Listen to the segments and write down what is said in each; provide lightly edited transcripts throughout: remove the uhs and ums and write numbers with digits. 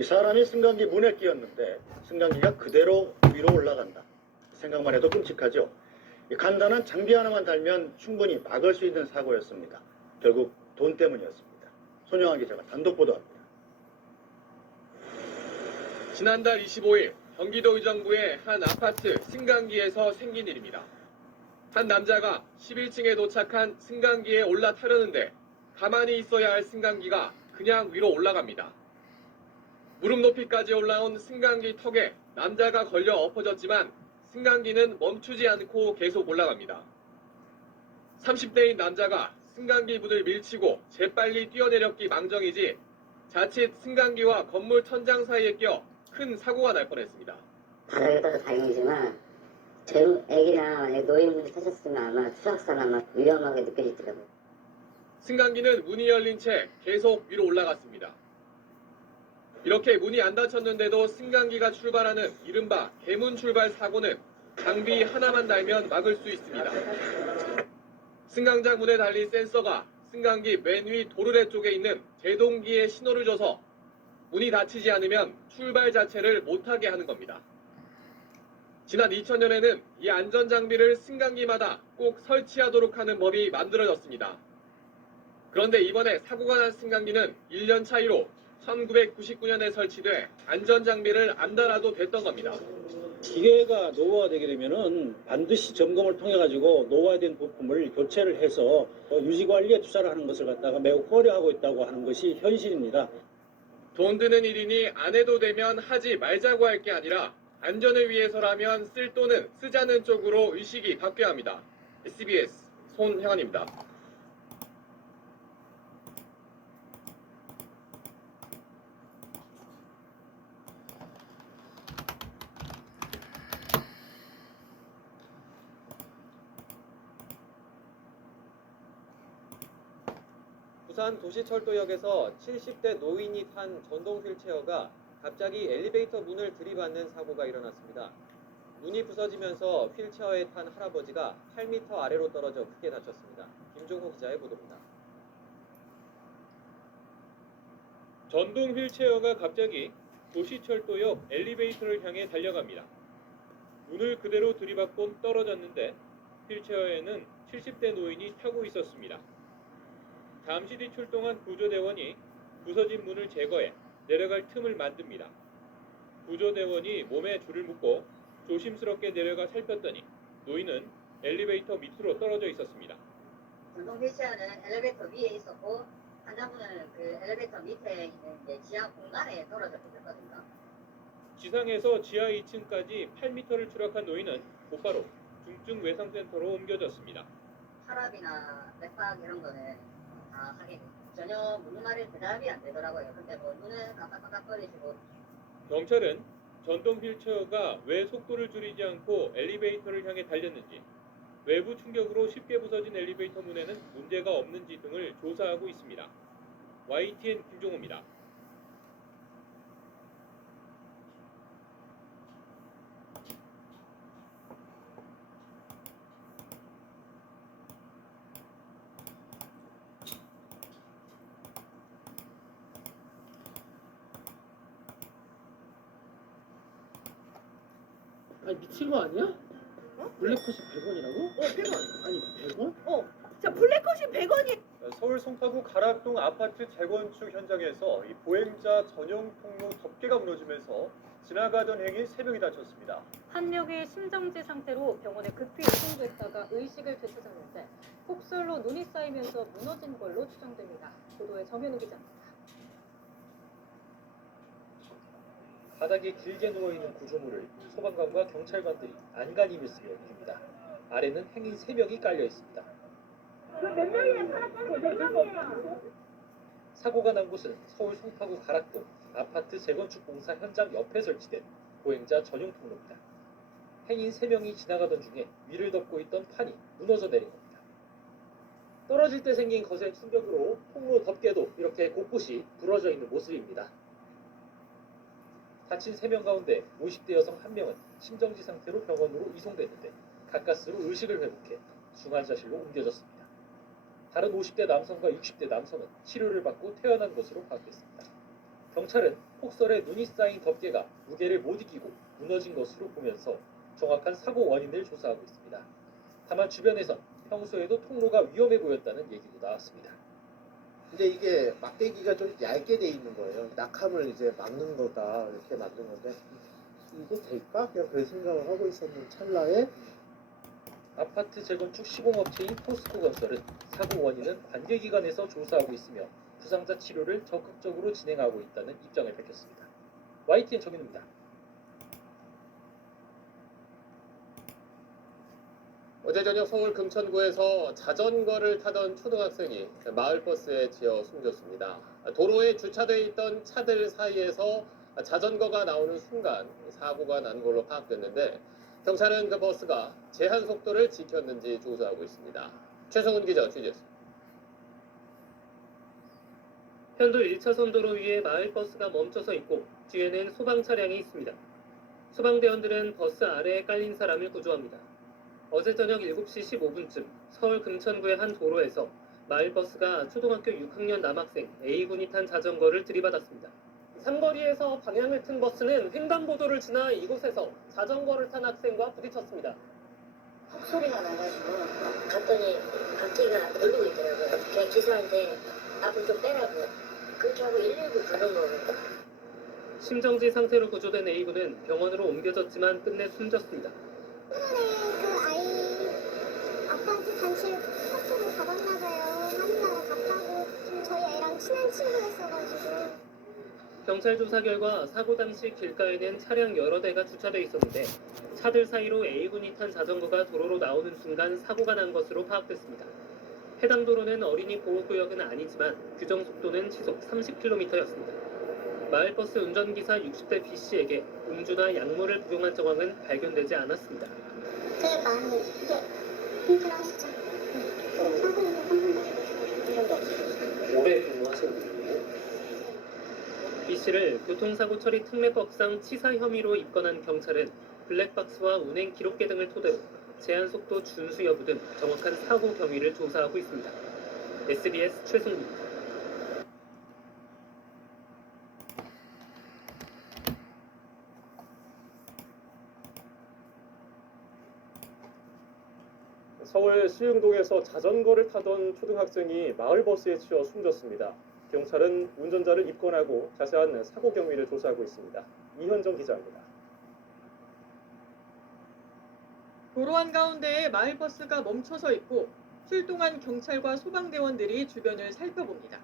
이 사람이 승강기 문에 끼었는데 승강기가 그대로 위로 올라간다. 생각만 해도 끔찍하죠. 이 간단한 장비 하나만 달면 충분히 막을 수 있는 사고였습니다. 결국 돈 때문이었습니다. 손영환 기자가 단독 보도합니다. 지난달 25일 경기도 의정부의 한 아파트 승강기에서 생긴 일입니다. 한 남자가 11층에 도착한 승강기에 올라타려는데 가만히 있어야 할 승강기가 그냥 위로 올라갑니다. 무릎 높이까지 올라온 승강기 턱에 남자가 걸려 엎어졌지만 승강기는 멈추지 않고 계속 올라갑니다. 30대인 남자가 승강기 문을 밀치고 재빨리 뛰어내렸기 망정이지 자칫 승강기와 건물 천장 사이에 껴 큰 사고가 날 뻔했습니다. 바닥에 떠서 다행이지만 애기나 노인분이 타셨으면 아마 추락사나 아마 위험하게 느껴지더라고요. 승강기는 문이 열린 채 계속 위로 올라갔습니다. 이렇게 문이 안 닫혔는데도 승강기가 출발하는 이른바 개문 출발 사고는 장비 하나만 달면 막을 수 있습니다. 승강장 문에 달린 센서가 승강기 맨 위 도르래 쪽에 있는 제동기에 신호를 줘서 문이 닫히지 않으면 출발 자체를 못하게 하는 겁니다. 지난 2000년에는 이 안전장비를 승강기마다 꼭 설치하도록 하는 법이 만들어졌습니다. 그런데 이번에 사고가 난 승강기는 1년 차이로 1999년에 설치돼 안전장비를 안 달아도 됐던 겁니다. 기계가 노후화되게 되면은 반드시 점검을 통해 가지고 노후화된 부품을 교체를 해서 유지관리에 투자를 하는 것을 갖다가 매우 고려하고 있다고 하는 것이 현실입니다. 돈 드는 일이니 안 해도 되면 하지 말자고 할 게 아니라 안전을 위해서라면 쓸 돈은 쓰자는 쪽으로 의식이 바뀌어야 합니다. SBS 손형환입니다. 부산 도시철도역에서 70대 노인이 탄 전동 휠체어가 갑자기 엘리베이터 문을 들이받는 사고가 일어났습니다. 문이 부서지면서 휠체어에 탄 할아버지가 8m 아래로 떨어져 크게 다쳤습니다. 김종호 기자의 보도입니다. 전동 휠체어가 갑자기 도시철도역 엘리베이터를 향해 달려갑니다. 문을 그대로 들이받곤 떨어졌는데 휠체어에는 70대 노인이 타고 있었습니다. 잠시 뒤 출동한 구조대원이 부서진 문을 제거해 내려갈 틈을 만듭니다. 구조대원이 몸에 줄을 묶고 조심스럽게 내려가 살폈더니 노인은 엘리베이터 밑으로 떨어져 있었습니다. 전동 휠체어는 엘리베이터 위에 있었고 환자분은 그 엘리베이터 밑에 있는 지하 공간에 떨어져 있었거든요. 지상에서 지하 2층까지 8m를 추락한 노인은 곧바로 중증 외상센터로 옮겨졌습니다. 혈압이나 맥박 이런 거는 다 하긴 전혀 문말이 대답이 안 되더라고요. 근데 뭐 눈은 깜빡깜빡거리시고. 경찰은 전동 휠체어가 왜 속도를 줄이지 않고 엘리베이터를 향해 달렸는지, 외부 충격으로 쉽게 부서진 엘리베이터 문에는 문제가 없는지 등을 조사하고 있습니다. YTN 김종호입니다. 아니 미친 거 아니야? 블랙컷이 100원이라고? 100원. 아니 100원? 자, 블랙컷이 100원이. 서울 송파구 가락동 아파트 재건축 현장에서 이 보행자 전용 통로 덮개가 무너지면서 지나가던 행인 3명이 다쳤습니다. 한 명이 심정지 상태로 병원에 급히 이송됐다가 의식을 되찾았는데 폭설로 눈이 쌓이면서 무너진 걸로 추정됩니다. 보도에 정현우 기자입니다. 바닥에 길게 누워있는 구조물을 소방관과 경찰관들이 안간힘을 쓰며 옮깁니다. 아래는 행인 3명이 깔려 있습니다. 몇 명이나 살았다는 사고가 난 곳은 서울 송파구 가락동 아파트 재건축 공사 현장 옆에 설치된 보행자 전용 통로입니다. 행인 3명이 지나가던 중에 위를 덮고 있던 판이 무너져 내린 겁니다. 떨어질 때 생긴 거센 충격으로 통로 덮개도 이렇게 곳곳이 부러져 있는 모습입니다. 다친 3명 가운데 50대 여성 1명은 심정지 상태로 병원으로 이송됐는데 가까스로 의식을 회복해 중환자실로 옮겨졌습니다. 다른 50대 남성과 60대 남성은 치료를 받고 퇴원한 것으로 파악됐습니다. 경찰은 폭설에 눈이 쌓인 덮개가 무게를 못 이기고 무너진 것으로 보면서 정확한 사고 원인을 조사하고 있습니다. 다만 주변에선 평소에도 통로가 위험해 보였다는 얘기도 나왔습니다. 근데 이게 막대기가 좀 얇게 돼 있는 거예요. 낙하물 이제 막는 거다 이렇게 만든 건데 이게 될까? 그냥 그런 생각을 하고 있었는 찰나에 아파트 재건축 시공업체인 포스코 건설은 사고 원인은 관계기관에서 조사하고 있으며 부상자 치료를 적극적으로 진행하고 있다는 입장을 밝혔습니다. YTN 정인우입니다. 어제 저녁 서울 금천구에서 자전거를 타던 초등학생이 마을버스에 치여 숨졌습니다. 도로에 주차되어 있던 차들 사이에서 자전거가 나오는 순간 사고가 난 걸로 파악됐는데 경찰은 그 버스가 제한 속도를 지켰는지 조사하고 있습니다. 최성훈 기자 취재했습니다. 편도 1차선 도로 위에 마을버스가 멈춰서 있고 뒤에는 소방 차량이 있습니다. 소방대원들은 버스 아래에 깔린 사람을 구조합니다. 어제 저녁 7시 15분쯤 서울 금천구의 한 도로에서 마을버스가 초등학교 6학년 남학생 A군이 탄 자전거를 들이받았습니다. 삼거리에서 방향을 튼 버스는 횡단보도를 지나 이곳에서 자전거를 탄 학생과 부딪혔습니다. 헉소리가 나가지고 갔더니 바퀴가 돌리고 있더라고요. 그냥 기사한테 앞을 좀 빼라고 그렇게 하고 119 부른 거예요. 심정지 상태로 구조된 A군은 병원으로 옮겨졌지만 끝내 숨졌습니다. 그 아이 아빠한테 단체로 카톡으로 잡았나봐요. 하늘나라 갔다고. 지금 저희 애랑 친한 친구였어가지고. 경찰 조사 결과 사고 당시 길가에는 차량 여러 대가 주차돼 있었는데 차들 사이로 A군이 탄 자전거가 도로로 나오는 순간 사고가 난 것으로 파악됐습니다. 해당 도로는 어린이 보호구역은 아니지만 규정 속도는 시속 30km였습니다. 마을버스 운전기사 60대 B씨에게 음주나 약물을 복용한 정황은 발견되지 않았습니다. 제 마음이 이게 힘들어하시죠. 오래 근무하신 분이에요? B씨를 교통사고 처리 특례법상 치사 혐의로 입건한 경찰은 블랙박스와 운행 기록계 등을 토대로 제한속도 준수 여부 등 정확한 사고 경위를 조사하고 있습니다. SBS 최승우입니다. 서울 시흥동에서 자전거를 타던 초등학생이 마을버스에 치여 숨졌습니다. 경찰은 운전자를 입건하고 자세한 사고 경위를 조사하고 있습니다. 이현정 기자입니다. 도로 한가운데에 마을버스가 멈춰서 있고 출동한 경찰과 소방대원들이 주변을 살펴봅니다.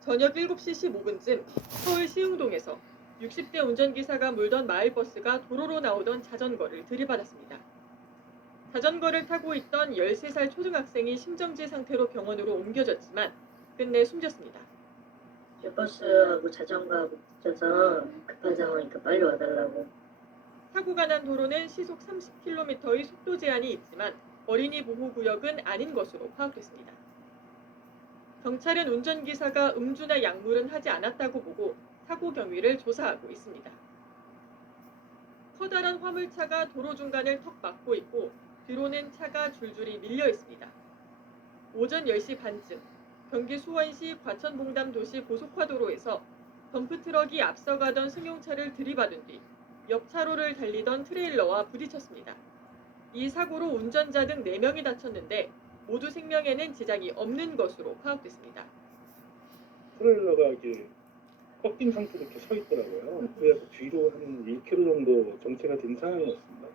저녁 7시 15분쯤 서울 시흥동에서 60대 운전기사가 몰던 마을버스가 도로로 나오던 자전거를 들이받았습니다. 자전거를 타고 있던 13살 초등학생이 심정지 상태로 병원으로 옮겨졌지만 끝내 숨졌습니다. 버스하고 자전거하고 붙여서 급한 상황이니까 빨리 와달라고. 사고가 난 도로는 시속 30km의 속도 제한이 있지만 어린이 보호구역은 아닌 것으로 파악됐습니다. 경찰은 운전기사가 음주나 약물은 하지 않았다고 보고 사고 경위를 조사하고 있습니다. 커다란 화물차가 도로 중간을 턱 막고 있고 뒤로는 차가 줄줄이 밀려 있습니다. 오전 10시 반쯤 경기 수원시 과천봉담 도시 고속화도로에서 덤프트럭이 앞서가던 승용차를 들이받은 뒤 옆 차로를 달리던 트레일러와 부딪혔습니다. 이 사고로 운전자 등 4명이 다쳤는데 모두 생명에는 지장이 없는 것으로 파악됐습니다. 트레일러가 이게 꺾인 상태로 이렇게 서 있더라고요. 그래서 뒤로 한 1km 정도 정체가 된 상황이었습니다.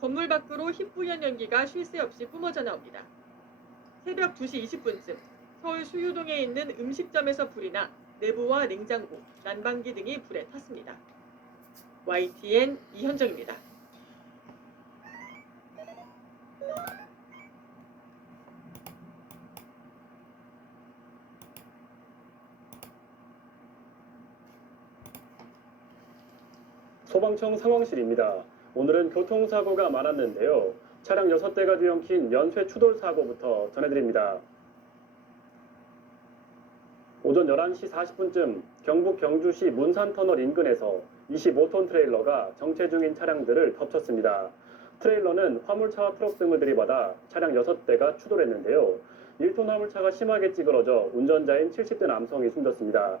건물 밖으로 희뿌연 연기가 쉴 새 없이 뿜어져 나옵니다. 새벽 2시 20분쯤 서울 수유동에 있는 음식점에서 불이 나 내부와 냉장고, 난방기 등이 불에 탔습니다. YTN 이현정입니다. 소방청 상황실입니다. 오늘은 교통사고가 많았는데요. 차량 6대가 뒤엉킨 연쇄 추돌 사고부터 전해드립니다. 오전 11시 40분쯤 경북 경주시 문산터널 인근에서 25톤 트레일러가 정체 중인 차량들을 덮쳤습니다. 트레일러는 화물차와 트럭 등을 들이받아 차량 6대가 추돌했는데요. 1톤 화물차가 심하게 찌그러져 운전자인 70대 남성이 숨졌습니다.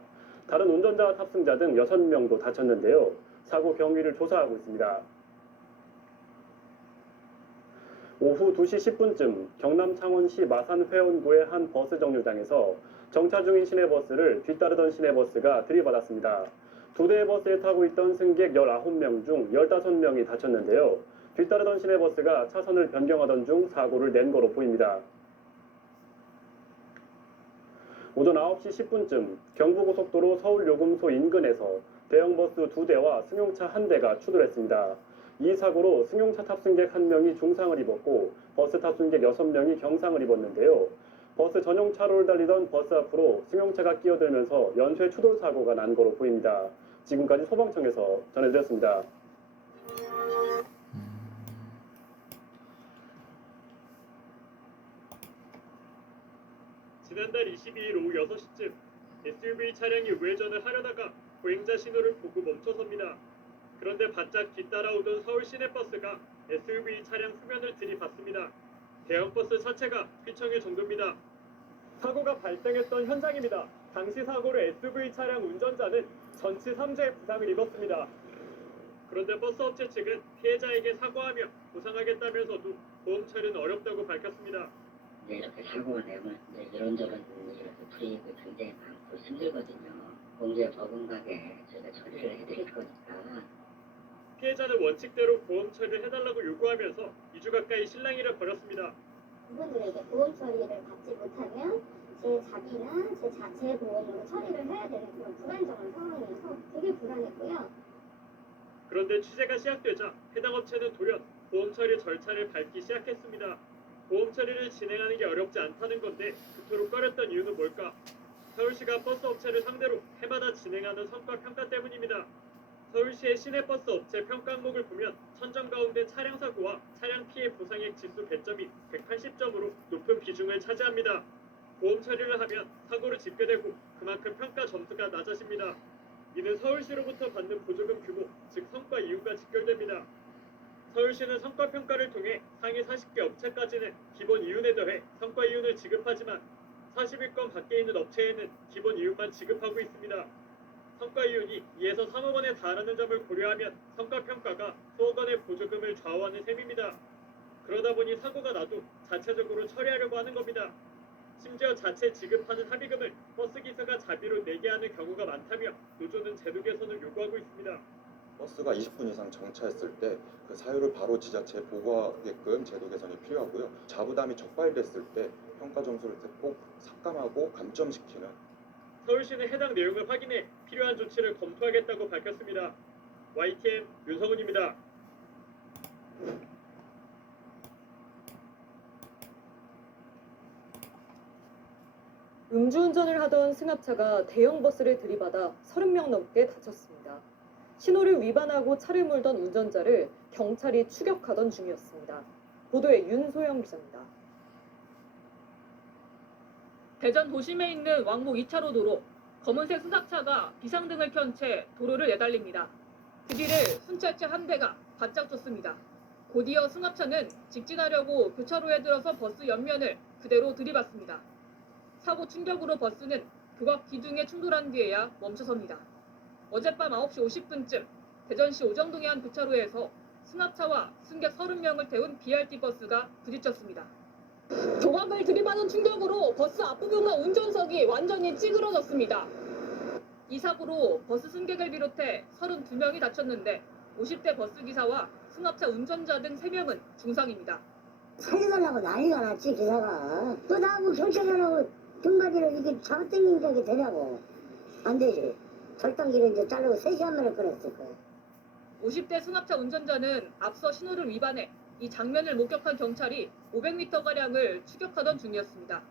다른 운전자와 탑승자 등 6명도 다쳤는데요. 사고 경위를 조사하고 있습니다. 오후 2시 10분쯤 경남 창원시 마산 회원구의 한 버스 정류장에서 정차 중인 시내버스를 뒤따르던 시내버스가 들이받았습니다. 두 대의 버스에 타고 있던 승객 19명 중 15명이 다쳤는데요. 뒤따르던 시내버스가 차선을 변경하던 중 사고를 낸 거로 보입니다. 오전 9시 10분쯤 경부고속도로 서울요금소 인근에서 대형버스 2대와 승용차 1대가 추돌했습니다. 이 사고로 승용차 탑승객 1명이 중상을 입었고 버스 탑승객 6명이 경상을 입었는데요. 버스 전용 차로를 달리던 버스 앞으로 승용차가 끼어들면서 연쇄 추돌 사고가 난 거로 보입니다. 지금까지 소방청에서 전해드렸습니다. 지난달 22일 오후 6시쯤 SUV 차량이 우회전을 하려다가 보행자 신호를 보고 멈춰섭니다. 그런데 바짝 뒤따라오던 서울 시내버스가 SUV 차량 후면을 들이받습니다. 대형버스 차체가 휘청일 정도입니다. 사고가 발생했던 현장입니다. 당시 사고로 SUV 차량 운전자는 전치 3주의 부상을 입었습니다. 그런데 버스 업체 측은 피해자에게 사과하며 보상하겠다면서도 보험 처리는 어렵다고 밝혔습니다. 이렇게 사고가 되면 이런저런 이렇게 불이익이 굉장히 많고 힘들거든요. 공제 적응하게 저희가 처리를 해드릴 거니까. 피해자는 원칙대로 보험 처리를 해달라고 요구하면서 2주 가까이 실랑이를 벌였습니다. 그분들에게 보험 처리를 받지 못하면 제 자비나 제 보험으로 처리를 해야 되는 그런 불안정한 상황이어서 되게 불안했고요. 그런데 취재가 시작되자 해당 업체는 돌연 보험 처리 절차를 밟기 시작했습니다. 보험 처리를 진행하는 게 어렵지 않다는 건데 그토록 꺼렸던 이유는 뭘까? 서울시가 버스 업체를 상대로 해마다 진행하는 성과 평가 때문입니다. 서울시의 시내버스 업체 평가 항목을 보면 천점 가운데 차량 사고와 차량 피해 보상액 지수 배점이 180점으로 높은 비중을 차지합니다. 보험 처리를 하면 사고를 짚게 되고 그만큼 평가 점수가 낮아집니다. 이는 서울시로부터 받는 보조금 규모, 즉 성과 이유가 직결됩니다. 서울시는 성과평가를 통해 상위 40개 업체까지는 기본 이윤에 더해 성과 이윤을 지급하지만 40위권 밖에 있는 업체에는 기본 이윤만 지급하고 있습니다. 성과 이윤이 2에서 3억 원에 달하는 점을 고려하면 성과평가가 수억 원의 보조금을 좌우하는 셈입니다. 그러다 보니 사고가 나도 자체적으로 처리하려고 하는 겁니다. 심지어 자체 지급하는 합의금을 버스기사가 자비로 내게 하는 경우가 많다며 노조는 제도 개선을 요구하고 있습니다. 버스가 20분 이상 정차했을 때 그 사유를 바로 지자체에 보고하게끔 제도 개선이 필요하고요. 자부담이 적발됐을 때 평가 점수를 대폭 삭감하고 감점시키는. 서울시는 해당 내용을 확인해 필요한 조치를 검토하겠다고 밝혔습니다. YTN 윤성훈입니다. 음주운전을 하던 승합차가 대형 버스를 들이받아 30명 넘게 다쳤습니다. 신호를 위반하고 차를 몰던 운전자를 경찰이 추격하던 중이었습니다. 보도에 윤소영 기자입니다. 대전 도심에 있는 왕복 2차로 도로, 검은색 승합차가 비상등을 켠 채 도로를 내달립니다. 그 뒤를 순찰차 한 대가 바짝 쫓습니다. 곧이어 승합차는 직진하려고 교차로에 들어서 버스 옆면을 그대로 들이받습니다. 사고 충격으로 버스는 극악 기둥에 충돌한 뒤에야 멈춰섭니다. 어젯밤 9시 50분쯤 대전시 오정동의 한 교차로에서 승합차와 승객 30명을 태운 BRT 버스가 부딪혔습니다. 조각을 들이받은 충격으로 버스 앞부분과 운전석이 완전히 찌그러졌습니다. 이 사고로 버스 승객을 비롯해 32명이 다쳤는데 50대 버스 기사와 승합차 운전자 등 3명은 중상입니다. 살려달라고 난리가 났지 기사가. 또 나하고 경찰관하고 등받이를 이렇게 잡아당긴 적이 되냐고. 안 되지. 절단기를 이제 자르고 3시 한 번에 끊었을 거예요. 50대 승합차 운전자는 앞서 신호를 위반해 이 장면을 목격한 경찰이 500m가량을 추격하던 중이었습니다.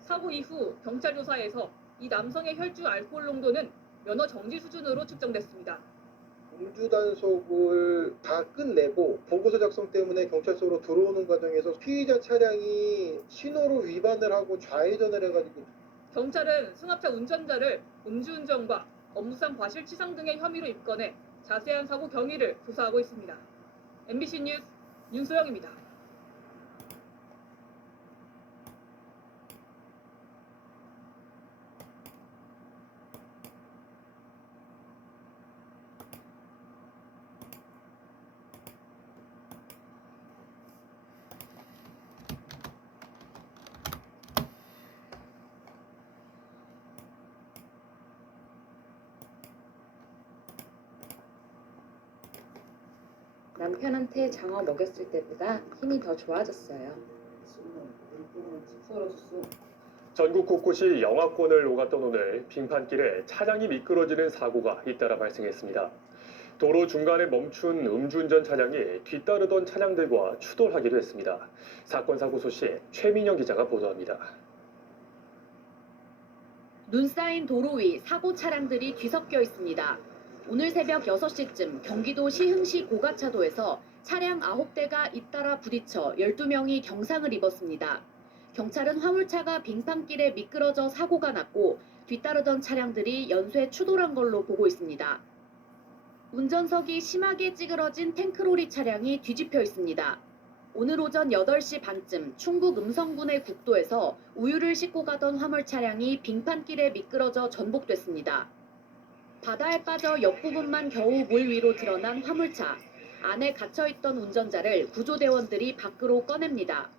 사고 이후 경찰 조사에서 이 남성의 혈중 알코올 농도는 면허 정지 수준으로 측정됐습니다. 음주 단속을 다 끝내고 보고서 작성 때문에 경찰서로 들어오는 과정에서 피의자 차량이 신호를 위반을 하고 좌회전을 해가지고 경찰은 승합차 운전자를 음주운전과 업무상 과실치상 등의 혐의로 입건해 자세한 사고 경위를 조사하고 있습니다. MBC 뉴스 윤소영입니다. 남편한테 장어 먹였을 때보다 힘이 더 좋아졌어요. 전국 곳곳이 영하권을 녹았던 오늘 빙판길에 차량이 미끄러지는 사고가 잇따라 발생했습니다. 도로 중간에 멈춘 음주운전 차량이 뒤따르던 차량들과 추돌하기도 했습니다. 사건 사고 소식 최민영 기자가 보도합니다. 눈 쌓인 도로 위 사고 차량들이 뒤섞여 있습니다. 오늘 새벽 6시쯤 경기도 시흥시 고가차도에서 차량 9대가 잇따라 부딪혀 12명이 경상을 입었습니다. 경찰은 화물차가 빙판길에 미끄러져 사고가 났고 뒤따르던 차량들이 연쇄 추돌한 걸로 보고 있습니다. 운전석이 심하게 찌그러진 탱크로리 차량이 뒤집혀 있습니다. 오늘 오전 8시 반쯤 충북 음성군의 국도에서 우유를 싣고 가던 화물 차량이 빙판길에 미끄러져 전복됐습니다. 바다에 빠져 옆부분만 겨우 물 위로 드러난 화물차. 안에 갇혀있던 운전자를 구조대원들이 밖으로 꺼냅니다.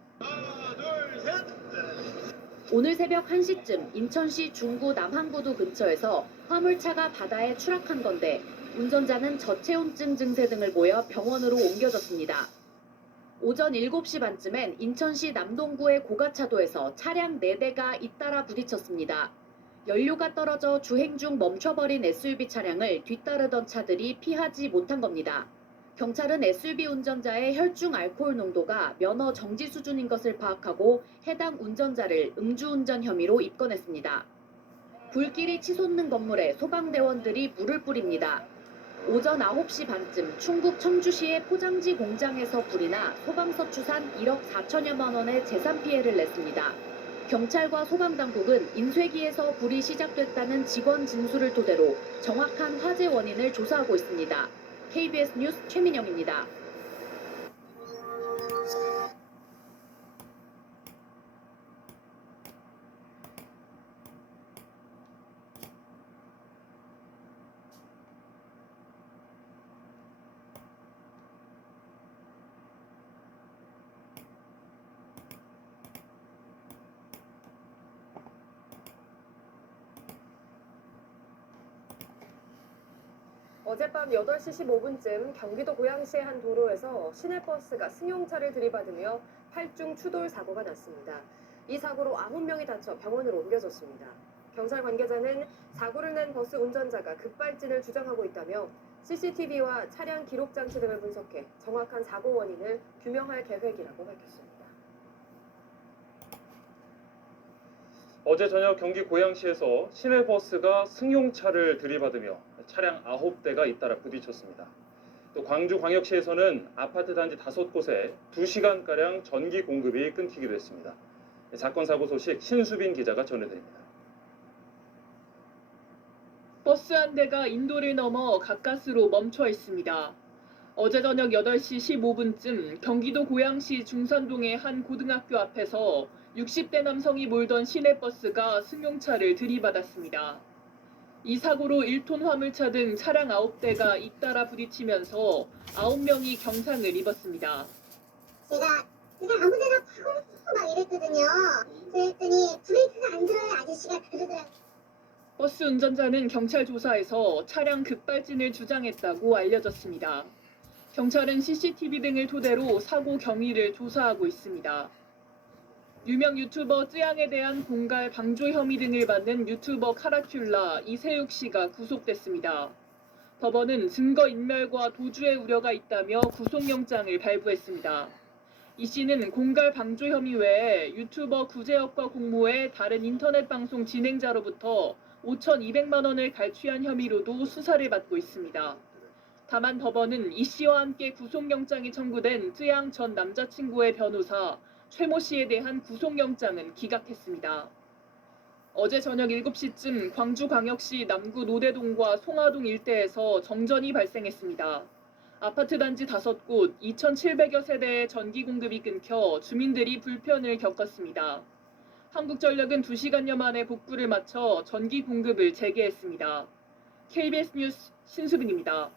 오늘 새벽 1시쯤 인천시 중구 남항구도 근처에서 화물차가 바다에 추락한 건데 운전자는 저체온증 증세 등을 보여 병원으로 옮겨졌습니다. 오전 7시 반쯤엔 인천시 남동구의 고가차도에서 차량 4대가 잇따라 부딪혔습니다. 연료가 떨어져 주행 중 멈춰버린 SUV 차량을 뒤따르던 차들이 피하지 못한 겁니다. 경찰은 SUV 운전자의 혈중 알코올 농도가 면허 정지 수준인 것을 파악하고 해당 운전자를 음주운전 혐의로 입건했습니다. 불길이 치솟는 건물에 소방대원들이 물을 뿌립니다. 오전 9시 반쯤 충북 청주시의 포장지 공장에서 불이 나 소방서 추산 1억 4천여만 원의 재산 피해를 냈습니다. 경찰과 소방당국은 인쇄기에서 불이 시작됐다는 직원 진술을 토대로 정확한 화재 원인을 조사하고 있습니다. KBS 뉴스 최민영입니다. 어젯밤 8시 15분쯤 경기도 고양시의 한 도로에서 시내버스가 승용차를 들이받으며 8중 추돌 사고가 났습니다. 이 사고로 9명이 다쳐 병원으로 옮겨졌습니다. 경찰 관계자는 사고를 낸 버스 운전자가 급발진을 주장하고 있다며 CCTV와 차량 기록 장치 등을 분석해 정확한 사고 원인을 규명할 계획이라고 밝혔습니다. 어제 저녁 경기 고양시에서 시내버스가 승용차를 들이받으며 차량 9대가 잇따라 부딪혔습니다. 또 광주광역시에서는 아파트 단지 5곳에 2시간가량 전기 공급이 끊기기도 했습니다. 사건 사고 소식 신수빈 기자가 전해드립니다. 버스 한 대가 인도를 넘어 가까스로 멈춰 있습니다. 어제 저녁 8시 15분쯤 경기도 고양시 중산동의 한 고등학교 앞에서 60대 남성이 몰던 시내버스가 승용차를 들이받았습니다. 이 사고로 1톤 화물차 등 차량 9대가 잇따라 부딪히면서 9명이 경상을 입었습니다. 제가 그냥 아무 데나 타고 싶어 막 이랬거든요. 그랬더니 브레이크가 안 들어요. 아저씨가 그러더라고요. 버스 운전자는 경찰 조사에서 차량 급발진을 주장했다고 알려졌습니다. 경찰은 CCTV 등을 토대로 사고 경위를 조사하고 있습니다. 유명 유튜버 쯔양에 대한 공갈 방조 혐의 등을 받는 유튜버 카라큘라 이세욱 씨가 구속됐습니다. 법원은 증거인멸과 도주의 우려가 있다며 구속영장을 발부했습니다. 이 씨는 공갈 방조 혐의 외에 유튜버 구제혁과 공모의 다른 인터넷 방송 진행자로부터 5,200만 원을 갈취한 혐의로도 수사를 받고 있습니다. 다만 법원은 이 씨와 함께 구속영장이 청구된 쯔양 전 남자친구의 변호사 최모 씨에 대한 구속영장은 기각했습니다. 어제 저녁 7시쯤 광주광역시 남구 노대동과 송화동 일대에서 정전이 발생했습니다. 아파트 단지 5곳 2,700여 세대의 전기 공급이 끊겨 주민들이 불편을 겪었습니다. 한국전력은 2시간여 만에 복구를 마쳐 전기 공급을 재개했습니다. KBS 뉴스 신수빈입니다.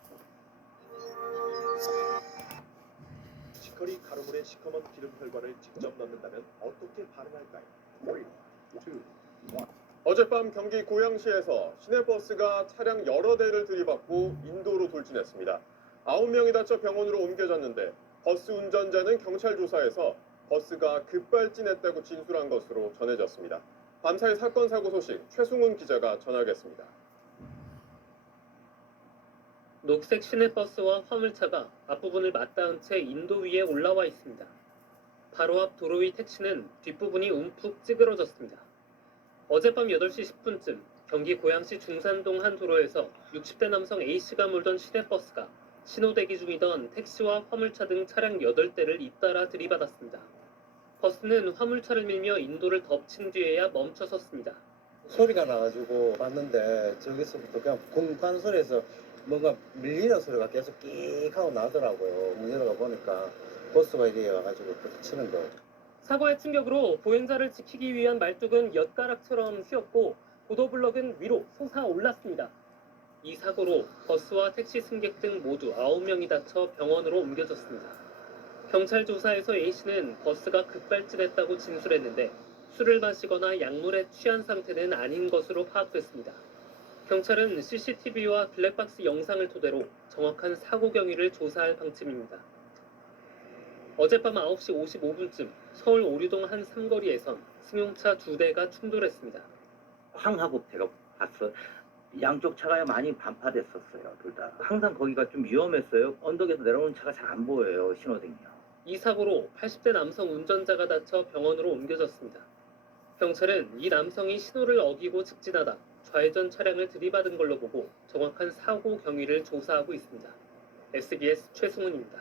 치커리 가루물에 시커먼 기름 혈관을 직접 넣는다면 어떻게 반응할까요? 3, 2, 1. 어젯밤 경기 고양시에서 시내버스가 차량 여러 대를 들이받고 인도로 돌진했습니다. 9명이 다쳐 병원으로 옮겨졌는데 버스 운전자는 경찰 조사에서 버스가 급발진했다고 진술한 것으로 전해졌습니다. 밤사이 사건 사고 소식 최승훈 기자가 전하겠습니다. 녹색 시내버스와 화물차가 앞부분을 맞닿은 채 인도 위에 올라와 있습니다. 바로 앞 도로 위 택시는 뒷부분이 움푹 찌그러졌습니다. 어젯밤 8시 10분쯤 경기 고양시 중산동 한 도로에서 60대 남성 A씨가 몰던 시내버스가 신호 대기 중이던 택시와 화물차 등 차량 8대를 잇따라 들이받았습니다. 버스는 화물차를 밀며 인도를 덮친 뒤에야 멈춰섰습니다. 소리가 나가지고 봤는데 저기서부터 그냥 쿵한 소리에서 뭔가 밀리는 소리가 계속 끽 하고 나더라고요. 내려가 보니까 버스가 이렇게 와가지고 부딪히는 거. 사고의 충격으로 보행자를 지키기 위한 말뚝은 엿가락처럼 휘었고 보도블럭은 위로 솟아올랐습니다. 이 사고로 버스와 택시 승객 등 모두 9명이 다쳐 병원으로 옮겨졌습니다. 경찰 조사에서 A씨는 버스가 급발진했다고 진술했는데 술을 마시거나 약물에 취한 상태는 아닌 것으로 파악됐습니다. 경찰은 CCTV와 블랙박스 영상을 토대로 정확한 사고 경위를 조사할 방침입니다. 어젯밤 9시 55분쯤 서울 오류동 한 삼거리에선 승용차 2대가 충돌했습니다. 황하고 제가 봤어. 양쪽 차가 많이 반파됐었어요. 둘 다. 항상 거기가 좀 위험했어요. 언덕에서 내려오는 차가 잘 안 보여요. 신호등이요. 이 사고로 80대 남성 운전자가 다쳐 병원으로 옮겨졌습니다. 경찰은 이 남성이 신호를 어기고 직진하다 좌회전 차량을 들이받은 걸로 보고 정확한 사고 경위를 조사하고 있습니다. SBS 최승훈입니다.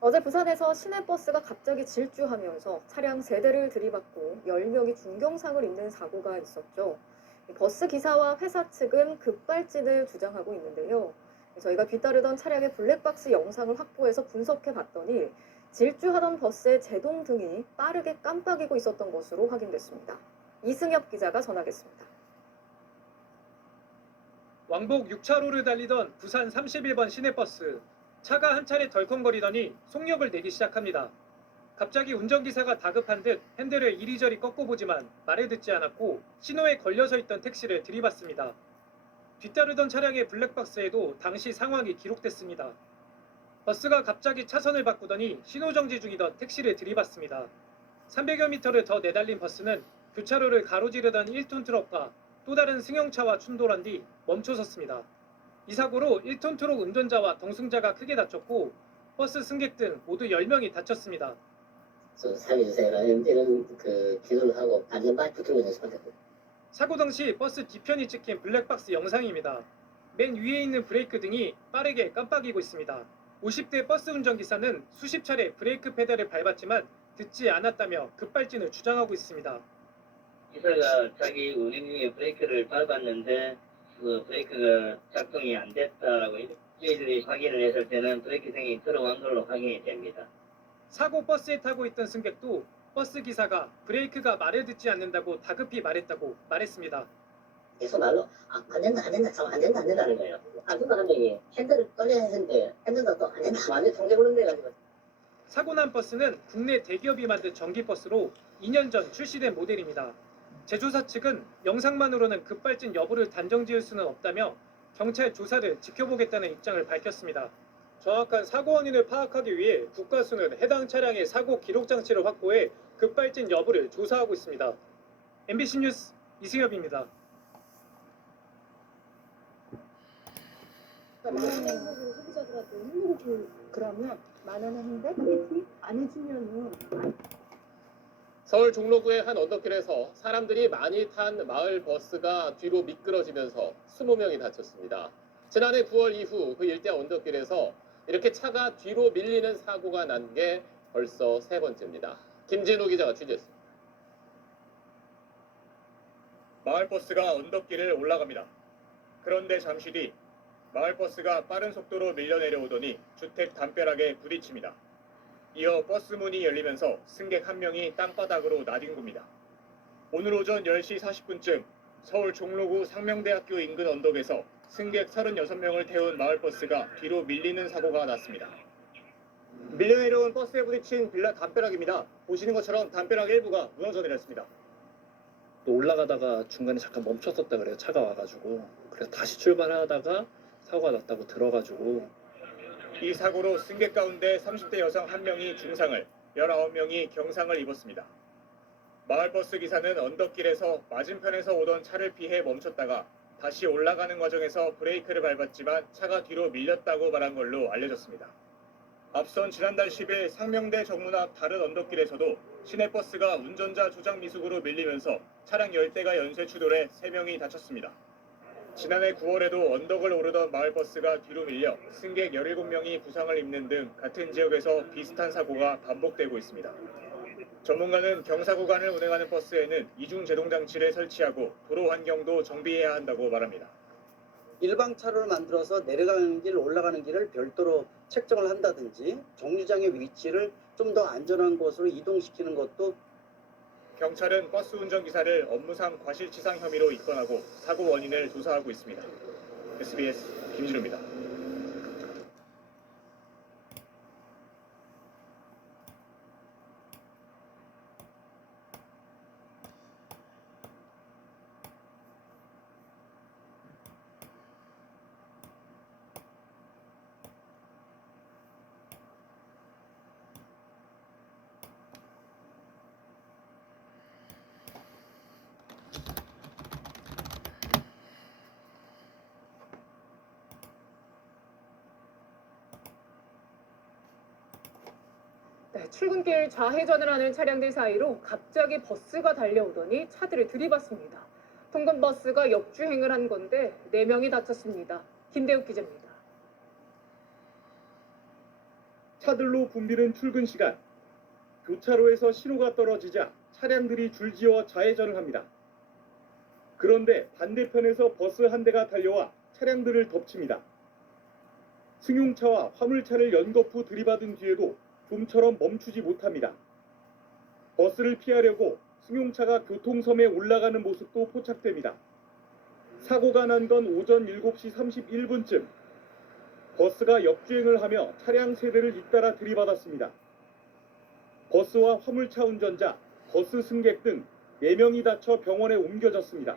어제 부산에서 시내버스가 갑자기 질주하면서 차량 3대를 들이받고 10명이 중경상을 입는 사고가 있었죠. 버스 기사와 회사 측은 급발진을 주장하고 있는데요. 저희가 뒤따르던 차량의 블랙박스 영상을 확보해서 분석해 봤더니 질주하던 버스의 제동등이 빠르게 깜빡이고 있었던 것으로 확인됐습니다. 이승엽 기자가 전하겠습니다. 왕복 6차로를 달리던 부산 31번 시내버스. 차가 한 차례 덜컹거리더니 속력을 내기 시작합니다. 갑자기 운전기사가 다급한 듯 핸들을 이리저리 꺾어보지만 말을 듣지 않았고 신호에 걸려서 있던 택시를 들이받습니다. 뒤따르던 차량의 블랙박스에도 당시 상황이 기록됐습니다. 버스가 갑자기 차선을 바꾸더니 신호정지 중이던 택시를 들이받습니다. 300여 미터를 더 내달린 버스는 교차로를 가로지르던 1톤 트럭과 또 다른 승용차와 충돌한 뒤 멈춰섰습니다. 이 사고로 1톤 트럭 운전자와 동승자가 크게 다쳤고 버스 승객 등 모두 10명이 다쳤습니다. 살려주세요라는 이런 기도를 하고 안전바에 붙들고 있는 수밖에 없어요. 사고 당시 버스 뒤편이 찍힌 블랙박스 영상입니다. 맨 위에 있는 브레이크 등이 빠르게 깜빡이고 있습니다. 50대 버스 운전기사는 수십 차례 브레이크 페달을 밟았지만 듣지 않았다며 급발진을 주장하고 있습니다. 기사가 자기 운행 중에 브레이크를 밟았는데 그 브레이크가 작동이 안 됐다라고 저희들이 확인을 했을 때는 브레이크등이 들어간 걸로 확인이 됩니다. 사고 버스에 타고 있던 승객도 버스 기사가 브레이크가 말을 듣지 않는다고 다급히 말했다고 말했습니다. 계속 말로 안 된다 안 된다는 거예요. 누가 한 명이 핸들을 떨려야 했는데 핸들도 또 안 된다 완전 통제불능돼가지고. 사고 난 버스는 국내 대기업이 만든 전기버스로 2년 전 출시된 모델입니다. 제조사 측은 영상만으로는 급발진 여부를 단정지을 수는 없다며 경찰 조사를 지켜보겠다는 입장을 밝혔습니다. 정확한 사고 원인을 파악하기 위해 국가수는 해당 차량의 사고 기록 장치를 확보해 급발진 여부를 조사하고 있습니다. MBC 뉴스 이승엽입니다. 소비자들한테 그러면 만 원에 한대 그렇지 안 해주면은 서울 종로구의 한 언덕길에서 사람들이 많이 탄 마을 버스가 뒤로 미끄러지면서 20명이 다쳤습니다. 지난해 9월 이후 그 일대 언덕길에서 이렇게 차가 뒤로 밀리는 사고가 난 게 벌써 3번째입니다. 김진우 기자가 취재했습니다. 마을버스가 언덕길을 올라갑니다. 그런데 잠시 뒤 마을버스가 빠른 속도로 밀려 내려오더니 주택 담벼락에 부딪힙니다. 이어 버스 문이 열리면서 승객 한 명이 땅바닥으로 나뒹굽니다. 오늘 오전 10시 40분쯤 서울 종로구 상명대학교 인근 언덕에서 승객 36명을 태운 마을버스가 뒤로 밀리는 사고가 났습니다. 밀려 내려온 버스에 부딪힌 빌라 담벼락입니다. 보시는 것처럼 담벼락 일부가 무너져 내렸습니다. 또 올라가다가 중간에 잠깐 멈췄었다 그래요. 차가 와가지고. 그래서 다시 출발하다가 사고가 났다고 들어가지고. 이 사고로 승객 가운데 30대 여성 1명이 중상을, 19명이 경상을 입었습니다. 마을버스 기사는 언덕길에서 맞은편에서 오던 차를 피해 멈췄다가 다시 올라가는 과정에서 브레이크를 밟았지만 차가 뒤로 밀렸다고 말한 걸로 알려졌습니다. 앞선 지난달 10일 상명대 정문 앞 다른 언덕길에서도 시내버스가 운전자 조작 미숙으로 밀리면서 차량 10대가 연쇄 추돌해 3명이 다쳤습니다. 지난해 9월에도 언덕을 오르던 마을버스가 뒤로 밀려 승객 17명이 부상을 입는 등 같은 지역에서 비슷한 사고가 반복되고 있습니다. 전문가는 경사 구간을 운행하는 버스에는 이중 제동 장치를 설치하고 도로 환경도 정비해야 한다고 말합니다. 일방 차로를 만들어서 내려가는 길, 올라가는 길을 별도로 책정을 한다든지 정류장의 위치를 좀 더 안전한 곳으로 이동시키는 것도. 경찰은 버스 운전기사를 업무상 과실치상 혐의로 입건하고 사고 원인을 조사하고 있습니다. SBS 김진우입니다. 네, 출근길 좌회전을 하는 차량들 사이로 갑자기 버스가 달려오더니 차들을 들이받습니다. 통근버스가 역주행을 한 건데 4명이 다쳤습니다. 김대욱 기자입니다. 차들로 붐비는 출근 시간. 교차로에서 신호가 떨어지자 차량들이 줄지어 좌회전을 합니다. 그런데 반대편에서 버스 한 대가 달려와 차량들을 덮칩니다. 승용차와 화물차를 연거푸 들이받은 뒤에도 좀처럼 멈추지 못합니다. 버스를 피하려고 승용차가 교통섬에 올라가는 모습도 포착됩니다. 사고가 난 건 오전 7시 31분쯤. 버스가 역주행을 하며 차량 3대를 잇따라 들이받았습니다. 버스와 화물차 운전자, 버스 승객 등 4명이 다쳐 병원에 옮겨졌습니다.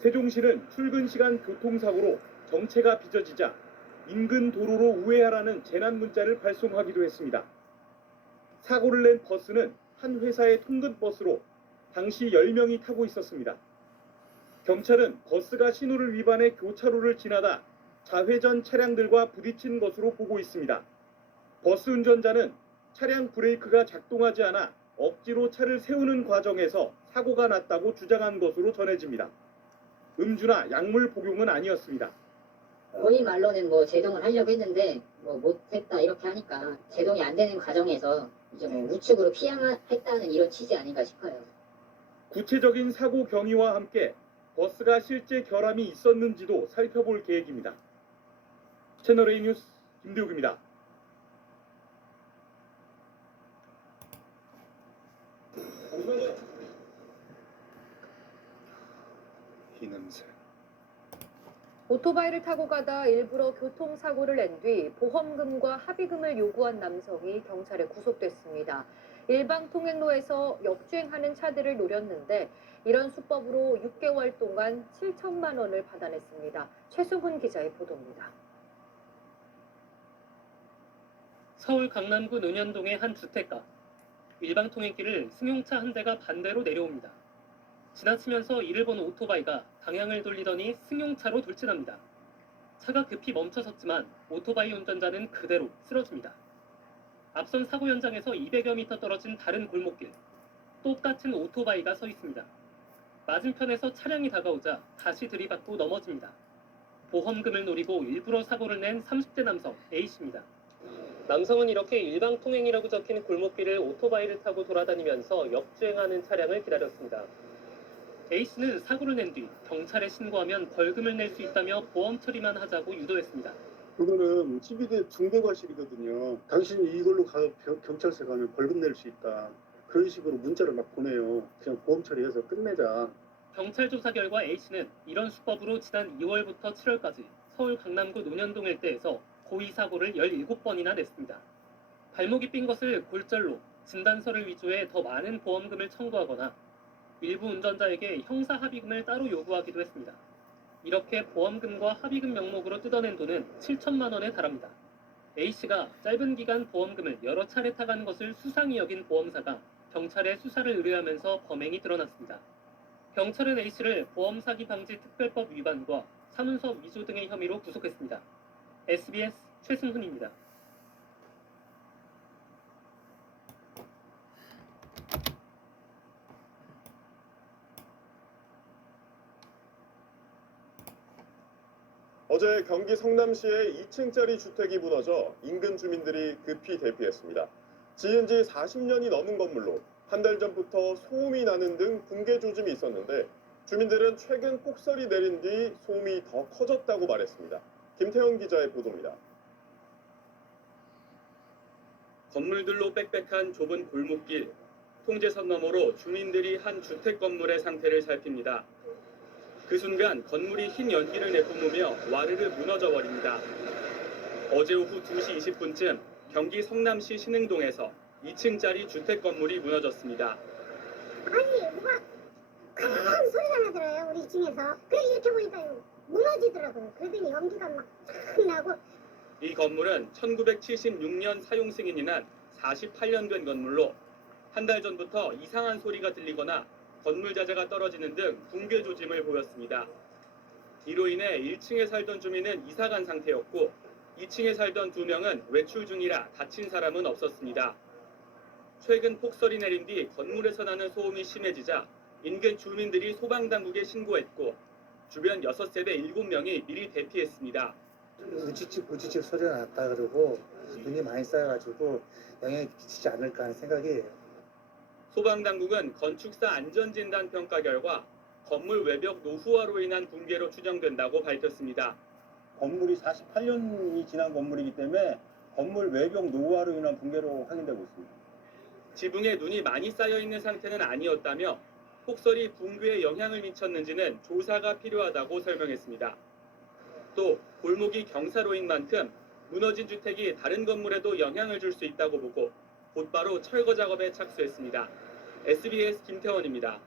세종시는 출근 시간 교통사고로 정체가 빚어지자 인근 도로로 우회하라는 재난 문자를 발송하기도 했습니다. 사고를 낸 버스는 한 회사의 통근버스로 당시 10명이 타고 있었습니다. 경찰은 버스가 신호를 위반해 교차로를 지나다 좌회전 차량들과 부딪힌 것으로 보고 있습니다. 버스 운전자는 차량 브레이크가 작동하지 않아 억지로 차를 세우는 과정에서 사고가 났다고 주장한 것으로 전해집니다. 음주나 약물 복용은 아니었습니다. 본인 말로는 제동을 하려고 했는데 못했다 이렇게 하니까 제동이 안 되는 과정에서 이제 우측으로 피항했다는 이런 취지 아닌가 싶어요. 구체적인 사고 경위와 함께 버스가 실제 결함이 있었는지도 살펴볼 계획입니다. 채널A 뉴스 김대욱입니다. 이 냄새. 오토바이를 타고 가다 일부러 교통사고를 낸 뒤 보험금과 합의금을 요구한 남성이 경찰에 구속됐습니다. 일방 통행로에서 역주행하는 차들을 노렸는데 이런 수법으로 6개월 동안 7천만 원을 받아냈습니다. 최승훈 기자의 보도입니다. 서울 강남구 논현동의 한 주택가. 일방 통행길을 승용차 한 대가 반대로 내려옵니다. 지나치면서 이를 본 오토바이가 방향을 돌리더니 승용차로 돌진합니다. 차가 급히 멈춰섰지만 오토바이 운전자는 그대로 쓰러집니다. 앞선 사고 현장에서 200여 미터 떨어진 다른 골목길. 똑같은 오토바이가 서 있습니다. 맞은편에서 차량이 다가오자 다시 들이받고 넘어집니다. 보험금을 노리고 일부러 사고를 낸 30대 남성 A씨입니다. 남성은 이렇게 일방 통행이라고 적힌 골목길을 오토바이를 타고 돌아다니면서 역주행하는 차량을 기다렸습니다. A씨는 사고를 낸 뒤 경찰에 신고하면 벌금을 낼 수 있다며 보험 처리만 하자고 유도했습니다. 그거는 12대 중대과실이거든요. 당신이 이걸로 경찰서 가면 벌금 낼 수 있다. 그런 식으로 문자를 막 보내요. 그냥 보험 처리해서 끝내자. 경찰 조사 결과 A씨는 이런 수법으로 지난 2월부터 7월까지 서울 강남구 논현동 일대에서 고의 사고를 17번이나 냈습니다. 발목이 삔 것을 골절로 진단서를 위조해 더 많은 보험금을 청구하거나 일부 운전자에게 형사 합의금을 따로 요구하기도 했습니다. 이렇게 보험금과 합의금 명목으로 뜯어낸 돈은 7천만 원에 달합니다. A씨가 짧은 기간 보험금을 여러 차례 타간 것을 수상히 여긴 보험사가 경찰에 수사를 의뢰하면서 범행이 드러났습니다. 경찰은 A씨를 보험사기 방지 특별법 위반과 사문서 위조 등의 혐의로 구속했습니다. SBS 최승훈입니다. 어제 경기 성남시의 2층짜리 주택이 무너져 인근 주민들이 급히 대피했습니다. 지은 지 40년이 넘은 건물로 한 달 전부터 소음이 나는 등 붕괴 조짐이 있었는데 주민들은 최근 폭설이 내린 뒤 소음이 더 커졌다고 말했습니다. 김태형 기자의 보도입니다. 건물들로 빽빽한 좁은 골목길, 통제선 너머로 주민들이 한 주택 건물의 상태를 살핍니다. 그 순간 건물이 흰 연기를 내뿜으며 와르르 무너져 버립니다. 어제 오후 2시 20분쯤 경기 성남시 신흥동에서 2층짜리 주택 건물이 무너졌습니다. 아니 뭐가 큰 소리가 나더라고요 우리 2층에서. 그래 이렇게 보니까 무너지더라고요. 그러더니 연기가 막 나고. 이 건물은 1976년 사용 승인이 난 48년 된 건물로 한 달 전부터 이상한 소리가 들리거나 건물 자재가 떨어지는 등 붕괴 조짐을 보였습니다. 이로 인해 1층에 살던 주민은 이사간 상태였고 2층에 살던 2명은 외출 중이라 다친 사람은 없었습니다. 최근 폭설이 내린 뒤 건물에서 나는 소음이 심해지자 인근 주민들이 소방당국에 신고했고 주변 6세대 7명이 미리 대피했습니다. 우지직 소리가 났다 그러고 눈이 많이 쌓여가지고 영향이 끼치지 않을까 하는 생각이에요. 소방당국은 건축사 안전진단 평가 결과 건물 외벽 노후화로 인한 붕괴로 추정된다고 밝혔습니다. 건물이 48년이 지난 건물이기 때문에 건물 외벽 노후화로 인한 붕괴로 확인되고 있습니다. 지붕에 눈이 많이 쌓여 있는 상태는 아니었다며 폭설이 붕괴에 영향을 미쳤는지는 조사가 필요하다고 설명했습니다. 또 골목이 경사로인 만큼 무너진 주택이 다른 건물에도 영향을 줄 수 있다고 보고 곧바로 철거 작업에 착수했습니다. SBS 김태원입니다.